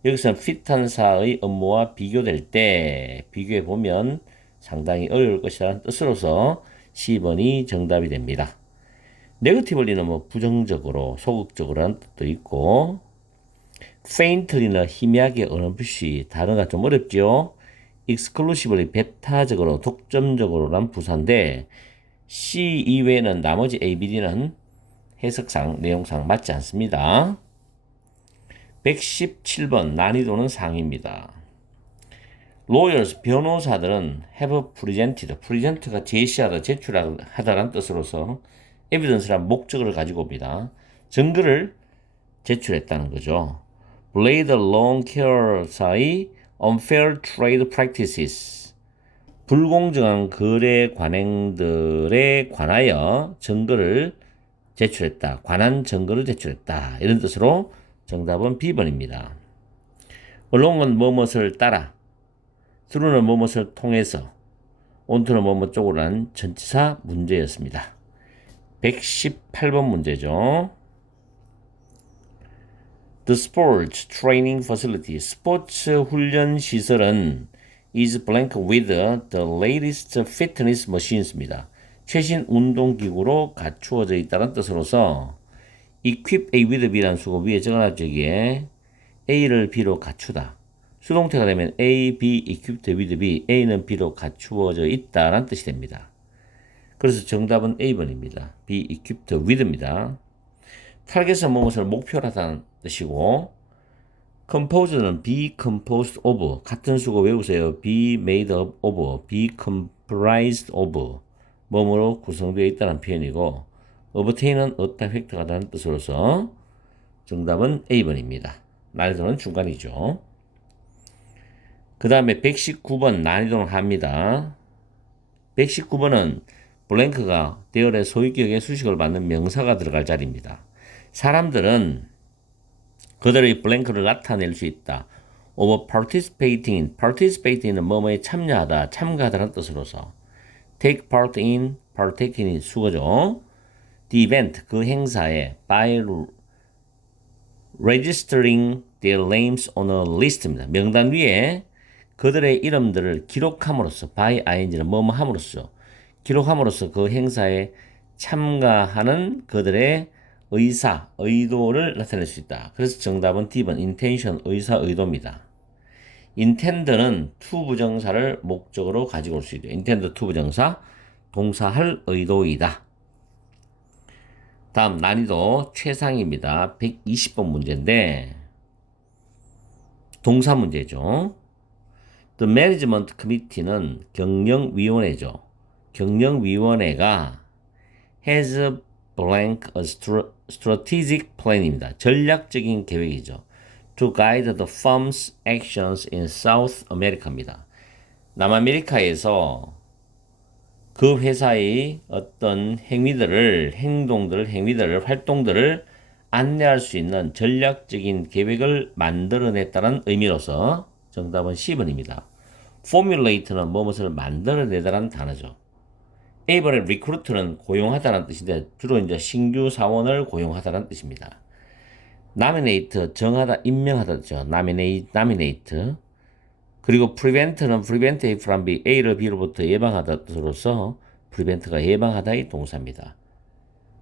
여기서는 핏한 사의 업무와 비교될 때 비교해 보면 상당히 어려울 것이라는 뜻으로서 C번이 정답이 됩니다. 네거티블리는 뭐 부정적으로, 소극적으로라는 뜻도 있고, faintly는 희미하게 어렴풋이, 단어가 좀 어렵죠. exclusively 배타적으로, 독점적으로란 부사인데 C 이외에는 나머지 A, B, D는 해석상, 내용상 맞지 않습니다. 117번 난이도는 상입니다. lawyers, 변호사들은 have presented, present가 제시하다, 제출하다라는 뜻으로서 evidence란 목적을 가지고 옵니다. 증거를 제출했다는 거죠. Blade Lawn Care사의 unfair trade practices, 불공정한 거래 관행들에 관하여 증거를 제출했다. 관한 증거를 제출했다. 이런 뜻으로 정답은 B번입니다. along은 뭐뭇을 따라, through는 뭐뭇을 통해서, onto는 뭐뭇 쪽으로 한 전치사 문제였습니다. 118번 문제죠. The sports training facility, 스포츠 훈련 시설은 is blank with the latest fitness machines입니다. 최신 운동기구로 갖추어져 있다는 뜻으로서 equip A with B라는 수고 위에 적어놨죠. 여기에 A를 B로 갖추다. 수동태가 되면 A, B, equipped with B, A는 B로 갖추어져 있다라는 뜻이 됩니다. 그래서 정답은 A번입니다. be equipped with입니다. 타겟은 무엇을 목표로 하다는 뜻이고, compose는 be composed of, 같은 수고 외우세요. be made up of, be comprised of, 뭐뭐로 구성되어 있다는 표현이고, obtain은 얻다, 획득하다는 뜻으로서 정답은 A번입니다. 난이도는 중간이죠. 그 다음에 119번 난이도는 합니다. 119번은 블랭크가 대열의 소유격의 수식을 받는 명사가 들어갈 자리입니다. 사람들은 그들의 블랭크를 나타낼 수 있다. of participating in, participating은 뭐뭐에 참여하다, 참가하다는 뜻으로서 take part in, partake in이 수거죠. the event, 그 행사에 by registering their names on a list입니다. 명단 위에 그들의 이름들을 기록함으로써, by ing는 뭐뭐 함으로써, 기록함으로써 그 행사에 참가하는 그들의 의사, 의도를 나타낼 수 있다. 그래서 정답은 D번 intention, 의사, 의도입니다. intend는 to 부정사를 목적으로 가지고 올 수 있죠. intend to 부정사, 동사할 의도이다. 다음 난이도 최상입니다. 120번 문제인데 동사 문제죠. The Management Committee는 경영위원회죠. 경영위원회가 has a blank a strategic plan입니다. 전략적인 계획이죠. To guide the firm's actions in South America입니다. 남아메리카에서 그 회사의 어떤 행위들을, 활동들을 안내할 수 있는 전략적인 계획을 만들어냈다는 의미로서 정답은 C번입니다. formulate는 무엇을 만들어내다라는 단어죠. A번의 recruit는 고용하다라는 뜻인데 주로 이제 신규 사원을 고용하다라는 뜻입니다. nominate, 정하다, 임명하다죠. nominate. 그리고 prevent는 prevent A from B, A를 B로부터 예방하다 뜻으로서 prevent가 예방하다의 동사입니다.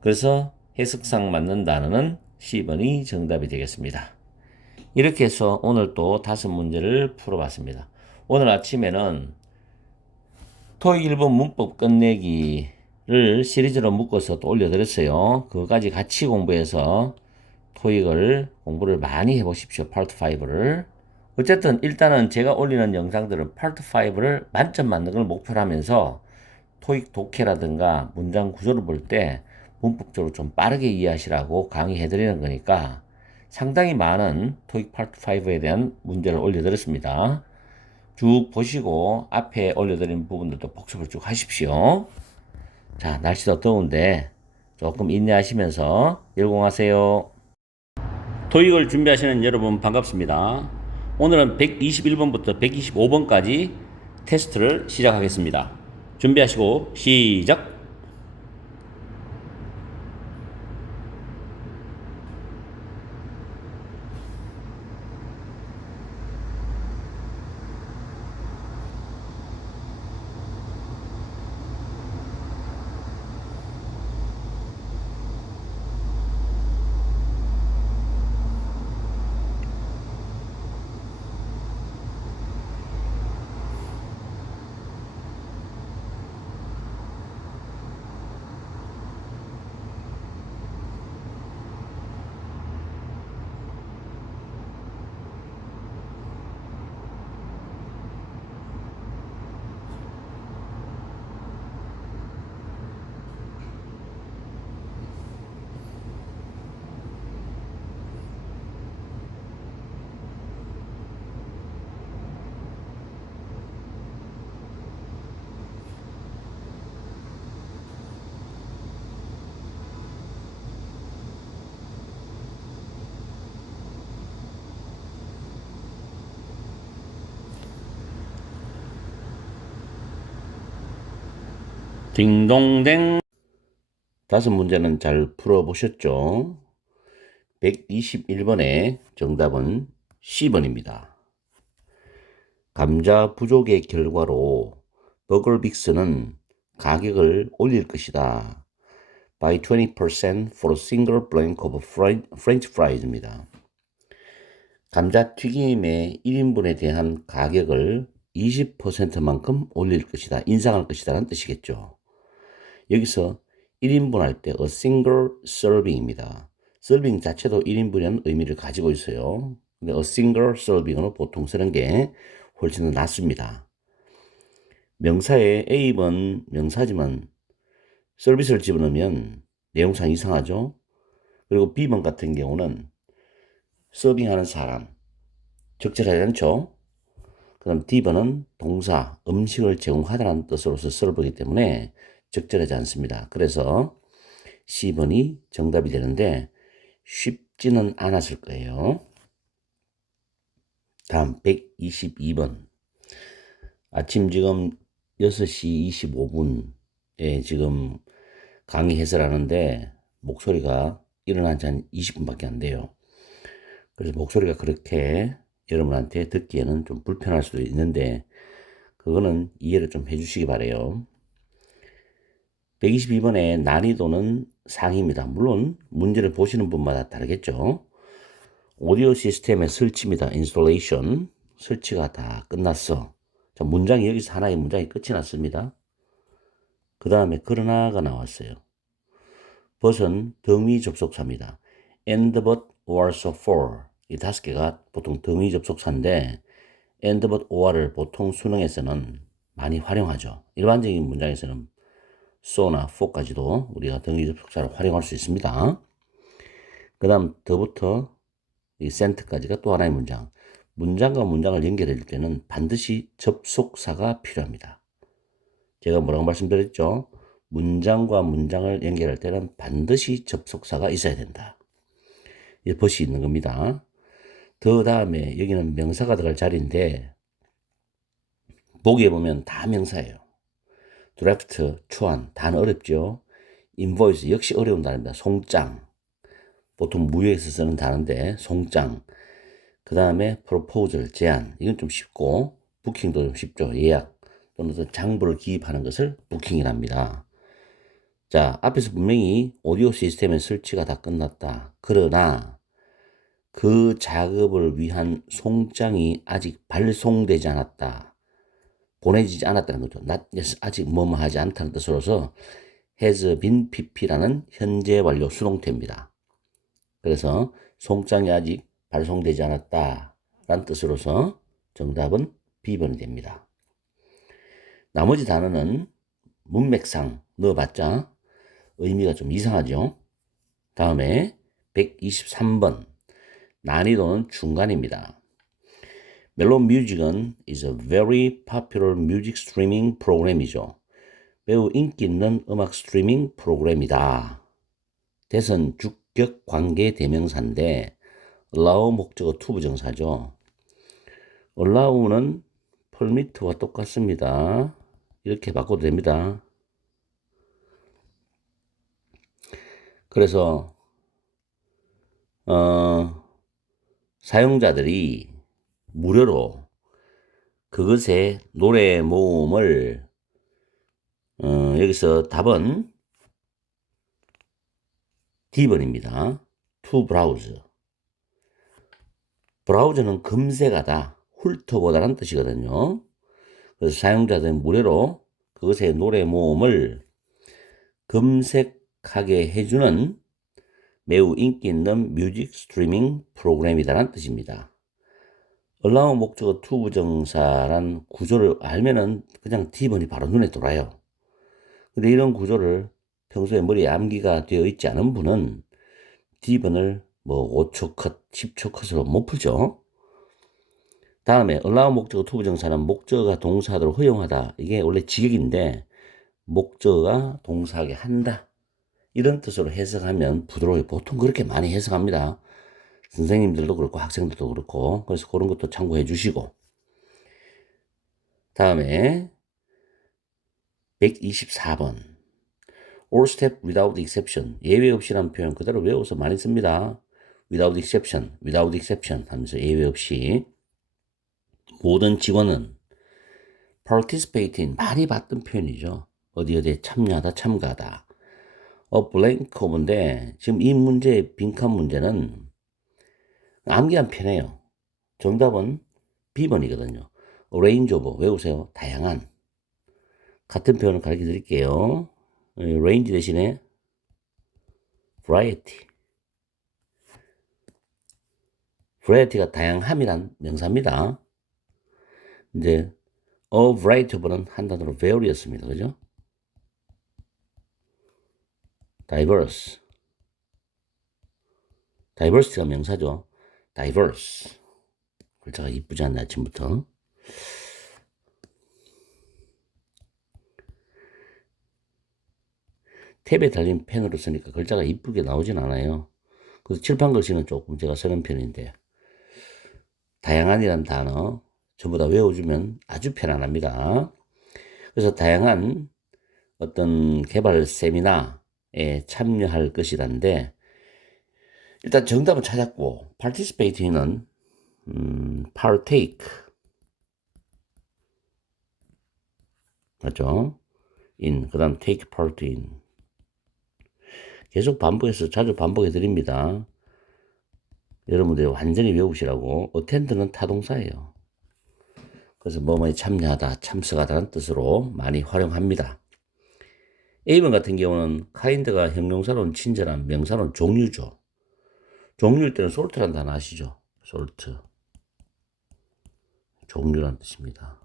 그래서 해석상 맞는 단어는 C번이 정답이 되겠습니다. 이렇게 해서 오늘 또 5문제를 풀어봤습니다. 오늘 아침에는 토익 1번 문법 끝내기를 시리즈로 묶어서 또 올려드렸어요. 그거까지 같이 공부해서 토익을 공부를 많이 해보십시오. 파트 5를. 어쨌든 일단은 제가 올리는 영상들은 파트 5를 만점 맞는 걸 목표로 하면서 토익 독해라든가 문장 구조를 볼 때 문법적으로 좀 빠르게 이해하시라고 강의해드리는 거니까 상당히 많은 토익 파트 5에 대한 문제를 올려드렸습니다. 쭉 보시고 앞에 올려드린 부분들도 복습을 쭉 하십시오. 자, 날씨도 더운데 조금 인내하시면서 열공하세요. 토익을 준비하시는 여러분 반갑습니다. 오늘은 121번부터 125번까지 테스트를 시작하겠습니다. 준비하시고 시작! 딩동댕. 다섯 문제는 잘 풀어보셨죠? 121번의 정답은 C번입니다. 감자 부족의 결과로 버글빅스는 가격을 올릴 것이다. By 20% for a single blank of French fries입니다. 감자튀김의 1인분에 대한 가격을 20%만큼 올릴 것이다. 인상할 것이다라는 뜻이겠죠. 여기서 1인분 할 때 a single serving입니다. serving 자체도 1인분이라는 의미를 가지고 있어요. 근데 a single serving으로 보통 쓰는 게 훨씬 더 낫습니다. 명사에 A번 명사지만 서비스를 집어넣으면 내용상 이상하죠. 그리고 B번 같은 경우는 서빙하는 사람 적절하지 않죠. 그럼 D번은 동사 음식을 제공하다는 뜻으로서 serve이기 때문에 적절하지 않습니다. 그래서 C번이 정답이 되는데 쉽지는 않았을 거예요. 다음 122번. 아침 지금 6시 25분에 지금 강의 해설하는데 목소리가 일어난 지 한 20분밖에 안 돼요. 그래서 목소리가 그렇게 여러분한테 듣기에는 좀 불편할 수도 있는데 그거는 이해를 좀 해주시기 바래요. 122번의 난이도는 상입니다. 물론 문제를 보시는 분마다 다르겠죠. 오디오 시스템의 설치입니다. 인스톨레이션. 설치가 다 끝났어. 자, 문장이 여기서 하나의 문장이 끝이 났습니다. 그 다음에 그러나가 나왔어요. but은 등위 접속사입니다. and but or so for 이 다섯 개가 보통 등위 접속사인데 and but or를 보통 수능에서는 많이 활용하죠. 일반적인 문장에서는 so나 for까지도 우리가 등위 접속사를 활용할 수 있습니다. 그 다음 더부터 이 sent까지가 또 하나의 문장. 문장과 문장을 연결할 때는 반드시 접속사가 필요합니다. 제가 뭐라고 말씀드렸죠? 문장과 문장을 연결할 때는 반드시 접속사가 있어야 된다. 이 벗이 있는 겁니다. 더 다음에 여기는 명사가 들어갈 자리인데 보기에 보면 다 명사예요. 드래프트, 초안, 단어 어렵죠? 인보이스 역시 어려운 단어입니다. 송장, 보통 무역에서 쓰는 단어인데 송장. 그 다음에 프로포절, 제안, 이건 좀 쉽고 부킹도 좀 쉽죠. 예약 또는 어떤 장부를 기입하는 것을 부킹이랍니다. 자, 앞에서 분명히 오디오 시스템의 설치가 다 끝났다. 그러나 그 작업을 위한 송장이 아직 발송되지 않았다. 보내지지 않았다는 거죠. Not yet, 아직 뭐뭐 하지 않다는 뜻으로서 has been pp라는 현재 완료 수동태입니다. 그래서 송장이 아직 발송되지 않았다 라는 뜻으로서 정답은 B번이 됩니다. 나머지 단어는 문맥상 넣어봤자 의미가 좀 이상하죠. 다음에 123번. 난이도는 중간입니다. 멜론 뮤직은 is a very popular music streaming program이죠. 매우 인기 있는 음악 스트리밍 프로그램이다. 대선 주격 관계 대명사인데 allow 목적어 투부정사죠. allow는 permit와 똑같습니다. 이렇게 바꿔도 됩니다. 그래서 사용자들이 무료로 그것의 노래 모음을 여기서 답은 D번입니다. to browse. 브라우저는 검색하다, 훑어보다라는 뜻이거든요. 그래서 사용자들은 무료로 그것의 노래 모음을 검색하게 해주는 매우 인기 있는 뮤직 스트리밍 프로그램이다라는 뜻입니다. allow 목적어 to 부정사란 구조를 알면은 그냥 D번이 바로 눈에 들어와요. 근데 이런 구조를 평소에 머리에 암기가 되어 있지 않은 분은 D번을 뭐 5초 컷, 10초 컷으로 못 풀죠. 다음에 allow 목적어 to 부정사는 목적어가 동사하도록 허용하다. 이게 원래 직역인데 목적어가 동사하게 한다. 이런 뜻으로 해석하면 부드러워요. 보통 그렇게 많이 해석합니다. 선생님들도 그렇고 학생들도 그렇고. 그래서 그런 것도 참고해 주시고. 다음에 124번 all step without exception. 예외 없이라는 표현 그대로 외워서 많이 씁니다. without exception 하면서 예외 없이 모든 직원은 participate in 많이 봤던 표현이죠. 어디에 참여하다, 참가하다. blank of인데 지금 이 문제의 빈칸 문제는 암기한 편해요. 정답은 B번이거든요. range of 외우세요. 다양한. 같은 표현을 가르쳐 드릴게요. range 대신에 variety. variety가 다양함이란 명사입니다. 이제 a variety of는 한 단어로 vary였습니다. 그죠? diversity가 명사죠. diverse. 글자가 이쁘지 않나 아침부터. 탭에 달린 펜으로 쓰니까 글자가 이쁘게 나오진 않아요. 그래서 칠판 글씨는 조금 제가 쓰는 편인데 다양한이란 단어 전부 다 외워주면 아주 편안합니다. 그래서 다양한 어떤 개발 세미나에 참여할 것이란데 일단 정답은 찾았고 participate는 partake 맞죠? 그 다음 take part in 계속 반복해서 자주 반복해 드립니다. 여러분들이 완전히 외우시라고. attend는 타동사예요. 그래서 뭐뭐에 참여하다, 참석하다는 뜻으로 많이 활용합니다. A번 같은 경우는 kind가 형용사로는 친절한, 명사로는 종류죠. 종류일 때는 salt라는 단어 아시죠? salt. 종류란 뜻입니다.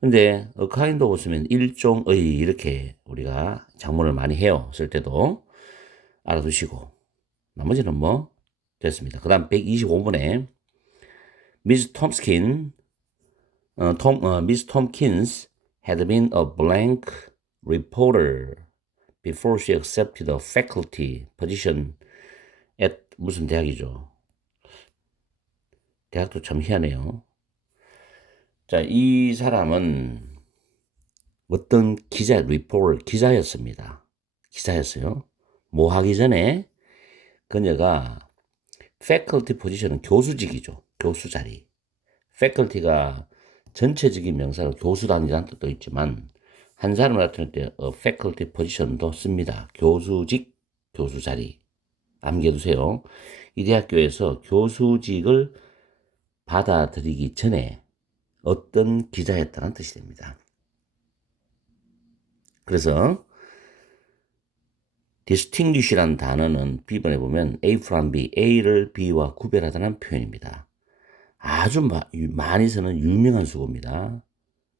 근데 a kind of 쓰면 일종의 이렇게 우리가 작문을 많이 해요. 쓸 때도 알아두시고 나머지는 뭐 됐습니다. 그 다음 125번에 Miss Tompkins had been a blank reporter before she accepted a faculty position at 무슨 대학이죠? 대학도 참 희한해요. 자, 이 사람은 어떤 기자였습니다. 기자였어요. 뭐 하기 전에 그녀가 faculty position은 교수직이죠. 교수 자리. faculty가 전체적인 명사로 교수단이라는 뜻도 있지만 한 사람을 나타낼 때 faculty position도 씁니다. 교수직, 교수 자리. 암기해두세요. 이 대학교에서 교수직을 받아들이기 전에 어떤 기자였다는 뜻이 됩니다. 그래서 distinguish라는 단어는 B번에 보면 A from B, A를 B와 구별하다는 표현입니다. 아주 많이 쓰는 유명한 수고입니다.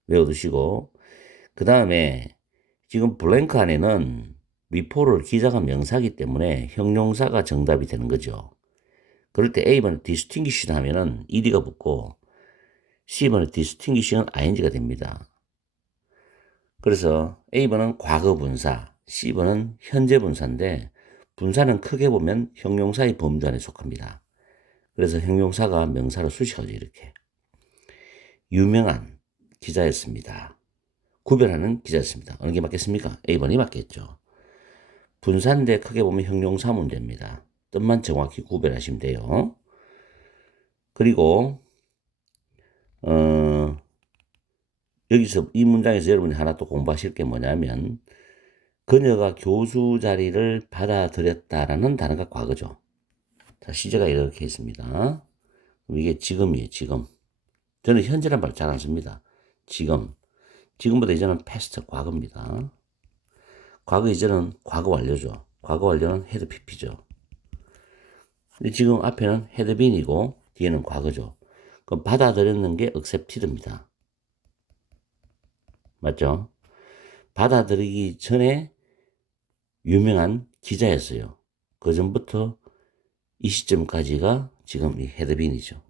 외워두시고 그 다음에 지금 블랭크 안에는 리포를 기자가 명사기 때문에 형용사가 정답이 되는 거죠. 그럴 때 A번에 distinguished 하면은 ed가 붙고 C번에 distinguish는 ing가 됩니다. 그래서 A번은 과거 분사, C번은 현재 분사인데 분사는 크게 보면 형용사의 범주 안에 속합니다. 그래서 형용사가 명사로 수식하죠. 이렇게. 유명한 기자였습니다. 구별하는 기자였습니다. 어느 게 맞겠습니까? A번이 맞겠죠. 분사인데 크게 보면 형용사 문제입니다. 뜻만 정확히 구별하시면 돼요. 그리고 여기서 이 문장에서 여러분이 하나 또 공부하실 게 뭐냐면 그녀가 교수 자리를 받아들였다라는 단어가 과거죠. 자, 시제가 이렇게 있습니다. 그럼 이게 지금이에요. 지금. 저는 현재란 말 잘 안 씁니다. 지금. 지금보다 이제는 past 과거입니다. 과거 이제는 과거 완료죠. 과거 완료는 had pp죠. 근데 지금 앞에는 had been이고 뒤에는 과거죠. 그럼 받아들였는 게 accepted입니다. 맞죠? 받아들이기 전에 유명한 기자였어요. 그 전부터 이 시점까지가 지금 이 had been이죠.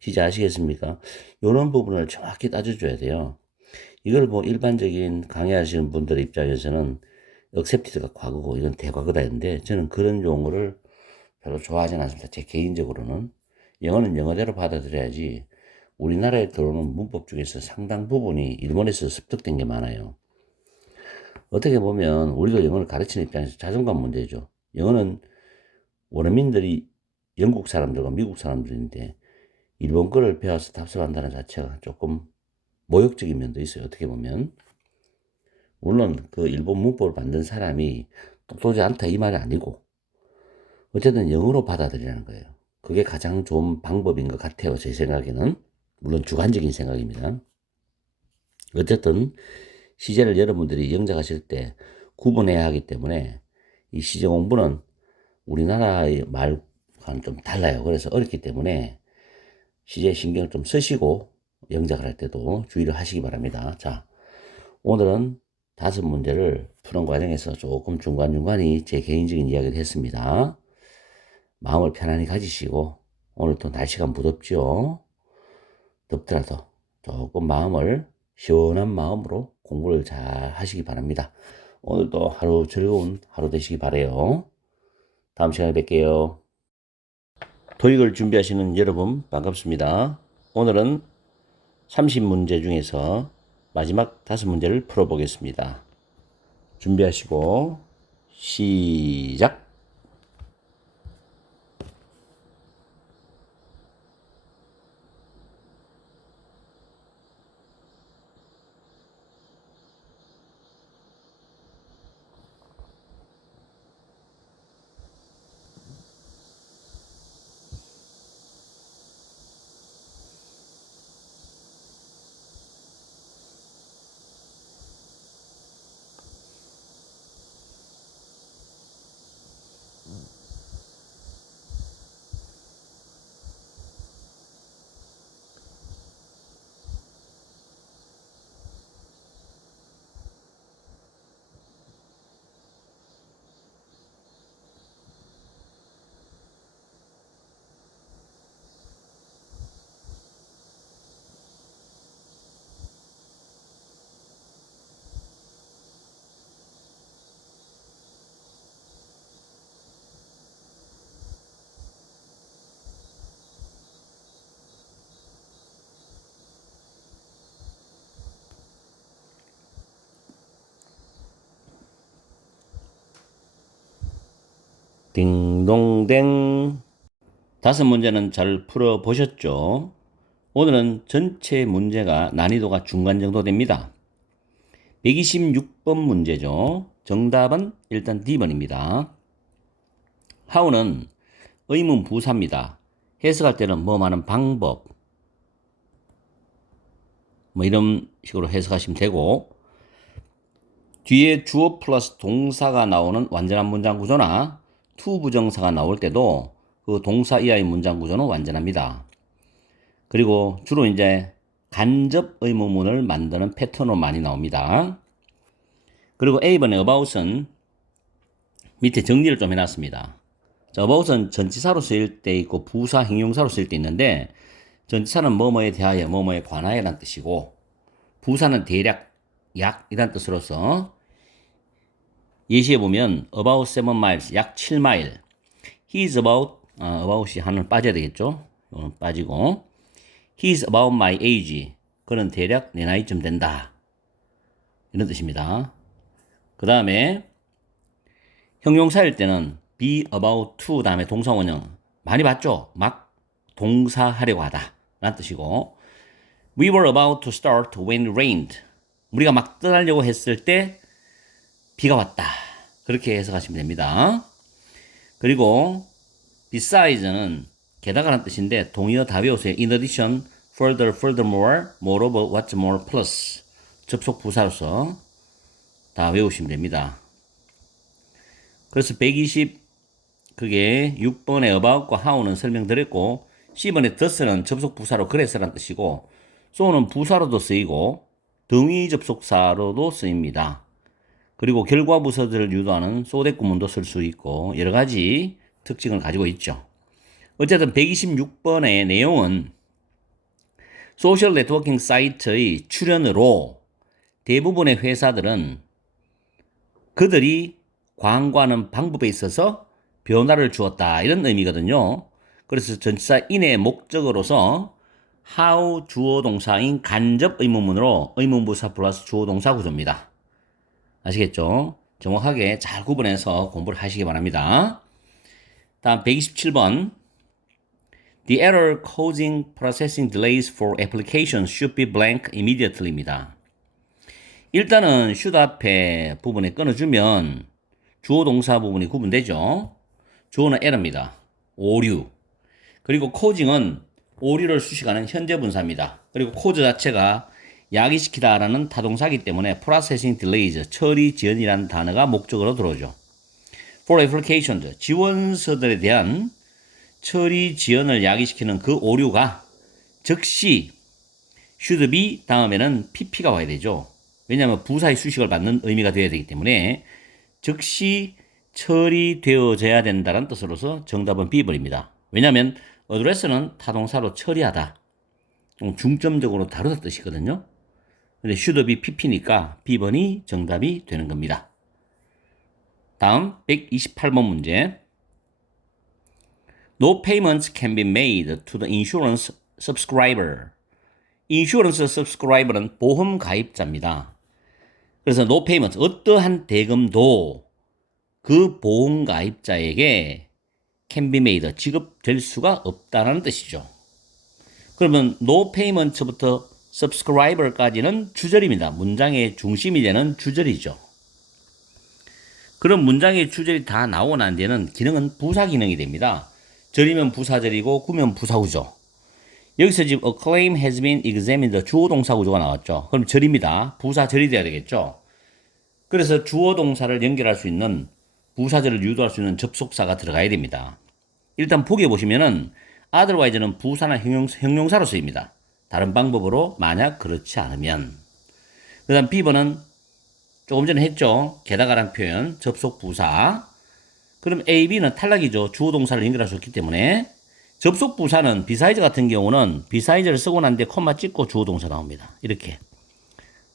시제 아시겠습니까? 이런 부분을 정확히 따져줘야 돼요. 이걸 뭐 일반적인 강의하시는 분들 입장에서는 accepted가 과거고 이건 대과거다 했는데 저는 그런 용어를 별로 좋아하진 않습니다. 제 개인적으로는. 영어는 영어대로 받아들여야지 우리나라에 들어오는 문법 중에서 상당 부분이 일본에서 습득된 게 많아요. 어떻게 보면 우리도 영어를 가르치는 입장에서 자존감 문제죠. 영어는 원어민들이 영국 사람들과 미국 사람들인데 일본 거를 배워서 답습한다는 자체가 조금 모욕적인 면도 있어요. 어떻게 보면. 물론 그 일본 문법을 만든 사람이 똑똑하지 않다 이 말이 아니고 어쨌든 영어로 받아들이라는 거예요. 그게 가장 좋은 방법인 것 같아요. 제 생각에는. 물론 주관적인 생각입니다. 어쨌든 시제를 여러분들이 영작하실 때 구분해야 하기 때문에 이 시제 공부는 우리나라의 말과는 좀 달라요. 그래서 어렵기 때문에 시제에 신경을 좀 쓰시고 영작을 할 때도 주의를 하시기 바랍니다. 자, 오늘은 5문제를 푸는 과정에서 조금 중간중간이 제 개인적인 이야기를 했습니다. 마음을 편안히 가지시고 오늘 또 날씨가 무덥죠. 덥더라도 조금 마음을 시원한 마음으로 공부를 잘 하시기 바랍니다. 오늘도 하루 즐거운 하루 되시기 바라요. 다음 시간에 뵐게요. 토익을 준비하시는 여러분 반갑습니다. 오늘은 30문제 중에서 마지막 5문제를 풀어보겠습니다. 준비하시고 시작! 딩동댕. 5문제는 잘 풀어보셨죠? 오늘은 전체 문제가 난이도가 중간 정도 됩니다. 126번 문제죠. 정답은 일단 D번입니다. how는 의문 부사입니다. 해석할 때는 뭐하는 방법 뭐 이런 식으로 해석하시면 되고 뒤에 주어 플러스 동사가 나오는 완전한 문장 구조나 to 부정사가 나올 때도 그 동사 이하의 문장 구조는 완전합니다. 그리고 주로 이제 간접 의문문을 만드는 패턴으로 많이 나옵니다. 그리고 A번의 about은 밑에 정리를 좀 해놨습니다. 자, about은 전치사로 쓰일 때 있고 부사, 형용사로 쓰일 때 있는데 전치사는 뭐뭐에 대하여, 뭐뭐에 관하여라는 뜻이고 부사는 대략, 약 이란 뜻으로서 예시해 보면 about 7 miles, 약 7마일. He is about about이 하나는 빠져야 되겠죠. 이거는 빠지고 he's about my age. 그는 대략 내 나이쯤 된다. 이런 뜻입니다. 그 다음에 형용사일 때는 be about to 다음에 동사 원형 많이 봤죠? 막 동사하려고 하다 라는 뜻이고 we were about to start when it rained. 우리가 막 떠나려고 했을 때 비가 왔다. 그렇게 해석하시면 됩니다. 그리고 besides는 게다가라는 뜻인데 동의어 다 외우세요. in addition, further, furthermore, moreover, what's more, plus 접속 부사로서 다 외우시면 됩니다. 그래서 120 그게 6번의 about과 how는 설명드렸고 C번의 thus는 접속 부사로 그래서라는 뜻이고 so는 부사로도 쓰이고 등위 접속사로도 쓰입니다. 그리고 결과 부서들을 유도하는 so that 구문도 쓸 수 있고 여러 가지 특징을 가지고 있죠. 어쨌든 126번의 내용은 소셜 네트워킹 사이트의 출현으로 대부분의 회사들은 그들이 광고하는 방법에 있어서 변화를 주었다 이런 의미거든요. 그래서 전치사 in의 목적어로서 how 주어 동사인 간접 의문문으로 의문부사 플러스 주어 동사 구조입니다. 아시겠죠? 정확하게 잘 구분해서 공부를 하시기 바랍니다. 다음 127번 The error causing processing delays for applications should be blank immediately입니다. 일단은 should 앞에 부분에 끊어주면 주어 동사 부분이 구분되죠. 주어는 error입니다. 오류. 그리고 causing은 오류를 수식하는 현재 분사입니다. 그리고 cause 자체가 야기시키다라는 타동사이기 때문에 processing delays, 처리 지연이라는 단어가 목적으로 들어오죠. For applications, 지원서들에 대한 처리 지연을 야기시키는 그 오류가 즉시 should be 다음에는 pp가 와야 되죠. 왜냐하면 부사의 수식을 받는 의미가 되어야 되기 때문에 즉시 처리되어져야 된다는 뜻으로서 정답은 B번입니다. 왜냐하면 address는 타동사로 처리하다. 좀 중점적으로 다루다 뜻이거든요. 근데 should be pp니까 B번이 정답이 되는 겁니다. 다음 128번 문제. No payments can be made to the insurance subscriber. insurance subscriber는 보험 가입자입니다. 그래서 no payments, 어떠한 대금도 그 보험 가입자에게 can be made, 지급될 수가 없다는 뜻이죠. 그러면 no payments부터 subscriber까지는 주절입니다. 문장의 중심이 되는 주절이죠. 그럼 문장의 주절이 다 나오고 난 뒤에는 기능은 부사 기능이 됩니다. 절이면 부사절이고 구면 부사구조. 여기서 지금 a claim has been examined 주어 동사 구조가 나왔죠. 그럼 절입니다. 부사절이 돼야 되겠죠. 그래서 주어 동사를 연결할 수 있는 부사절을 유도할 수 있는 접속사가 들어가야 됩니다. 일단 보기에 보시면은 otherwise는 부사나 형용사로 쓰입니다. 다른 방법으로 만약 그렇지 않으면. 그 다음 B번은 조금 전에 했죠. 게다가란 표현 접속 부사. 그럼 A, B는 탈락이죠. 주어 동사를 연결할 수 없기 때문에. 접속 부사는 besides 같은 경우는 besides를 쓰고 난 뒤에 콤마 찍고 주어 동사 나옵니다. 이렇게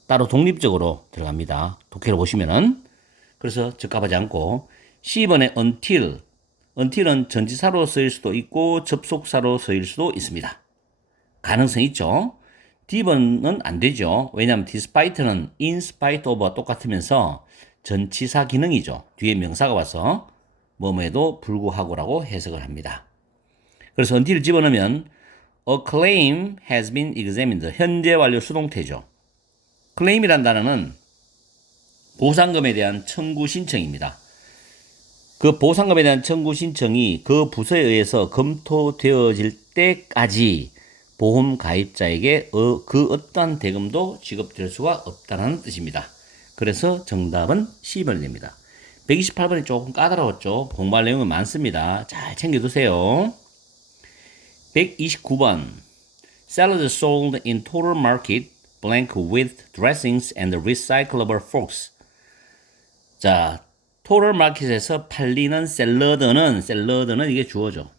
따로 독립적으로 들어갑니다. 독해를 보시면은. 그래서 적합하지 않고 C번에 until은 전치사로 쓰일 수도 있고 접속사로 쓰일 수도 있습니다. 가능성이 있죠. D번은 안 되죠. 왜냐하면 despite는 in spite of와 똑같으면서 전치사 기능이죠. 뒤에 명사가 와서 뭐뭐에도 불구하고라고 해석을 합니다. 그래서 until을 집어넣으면 a claim has been examined. 현재 완료 수동태죠. claim이란 단어는 보상금에 대한 청구 신청입니다. 그 보상금에 대한 청구 신청이 그 부서에 의해서 검토되어질 때까지 보험 가입자에게 그 어떠한 대금도 지급될 수가 없다는 뜻입니다. 그래서 정답은 C번입니다. 128번이 조금 까다로웠죠. 공부할 내용은 많습니다. 잘 챙겨두세요. 129번 Salad sold in total market blank with dressings and recyclable forks. 자, 토럴 마켓에서 팔리는 샐러드는 이게 주어죠.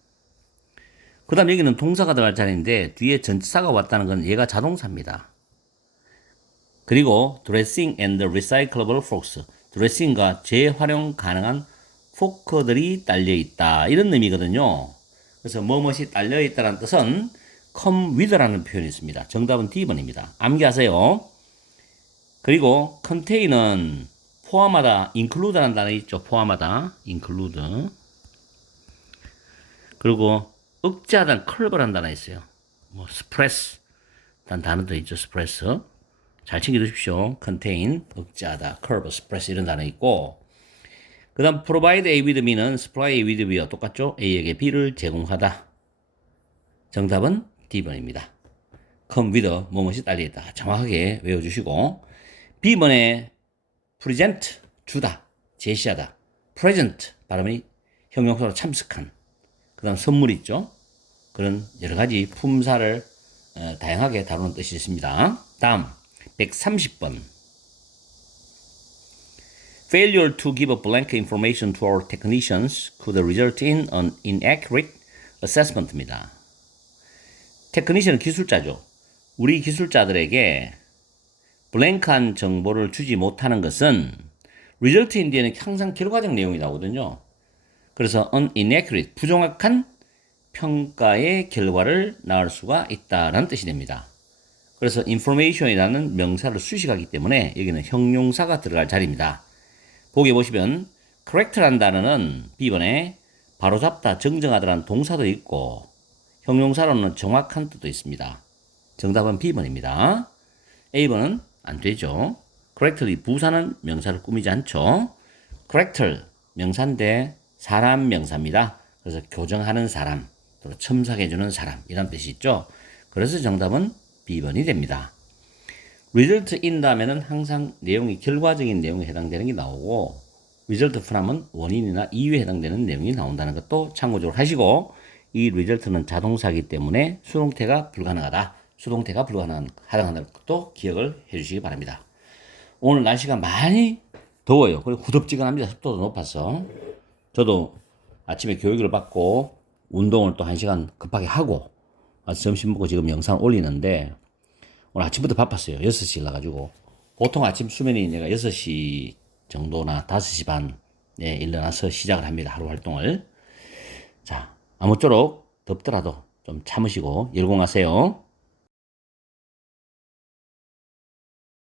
그 다음 여기는 동사가 들어갈 자리인데 뒤에 전치사가 왔다는 건 얘가 자동사입니다. 그리고 dressing and recyclable forks. 드레싱과 재활용 가능한 포크들이 딸려 있다. 이런 의미거든요. 그래서 뭐뭇이 딸려 있다는 뜻은 come with라는 표현이 있습니다. 정답은 D번입니다. 암기하세요. 그리고 contain은 포함하다, include라는 단어 있죠. 포함하다, include. 그리고 억제하다는 curb라는 단어 있어요. 뭐 suppress 라는 단어도 있죠. suppress. 잘 챙겨두십시오. contain, 억제하다, curb, suppress 이런 단어 있고, 그 다음 provide A with B는 supply A with B와 똑같죠. A에게 B를 제공하다. 정답은 D번입니다. come with 뭐뭇이 딸려있다. 정확하게 외워주시고, B번에 present, 주다, 제시하다. present, 발음이 형용사로 참석한. 그 다음 선물 있죠. 그런 여러 가지 품사를 다양하게 다루는 뜻이 있습니다. 다음 130번. Failure to give a blank information to our technicians could result in an inaccurate assessment입니다. 테크니션은 기술자죠. 우리 기술자들에게 블랭크한 정보를 주지 못하는 것은 result in 뒤에는 항상 결과적 내용이 나오거든요. 그래서 an inaccurate, 부정확한 평가의 결과를 낳을 수가 있다는 뜻이 됩니다. 그래서 information이라는 명사를 수식하기 때문에 여기는 형용사가 들어갈 자리입니다. 보기 보시면 correct라는 단어는 B번에 바로잡다, 정정하다라는 동사도 있고 형용사로는 정확한 뜻도 있습니다. 정답은 B번입니다. A번은 안 되죠. correctly, 부사는 명사를 꾸미지 않죠. corrector, 명사인데 사람 명사입니다. 그래서 교정하는 사람, 또 첨삭해주는 사람 이런 뜻이 있죠. 그래서 정답은 B번이 됩니다. result in 다음에는 항상 내용이 결과적인 내용에 해당되는 게 나오고 result from은 원인이나 이유에 해당되는 내용이 나온다는 것도 참고적으로 하시고, 이 result는 자동사이기 때문에 수동태가 불가능하다. 수동태가 불가능하다는 것도 기억을 해주시기 바랍니다. 오늘 날씨가 많이 더워요. 그리고 후덥지근합니다. 습도도 높아서. 저도 아침에 교육을 받고 운동을 또 1시간 급하게 하고 점심 먹고 지금 영상 올리는데 오늘 아침부터 바빴어요. 6시 일어나가지고. 보통 아침 수면이 내가 6시 정도나 5시 반에 일어나서 시작을 합니다. 하루 활동을. 자, 아무쪼록 덥더라도 좀 참으시고 열공하세요.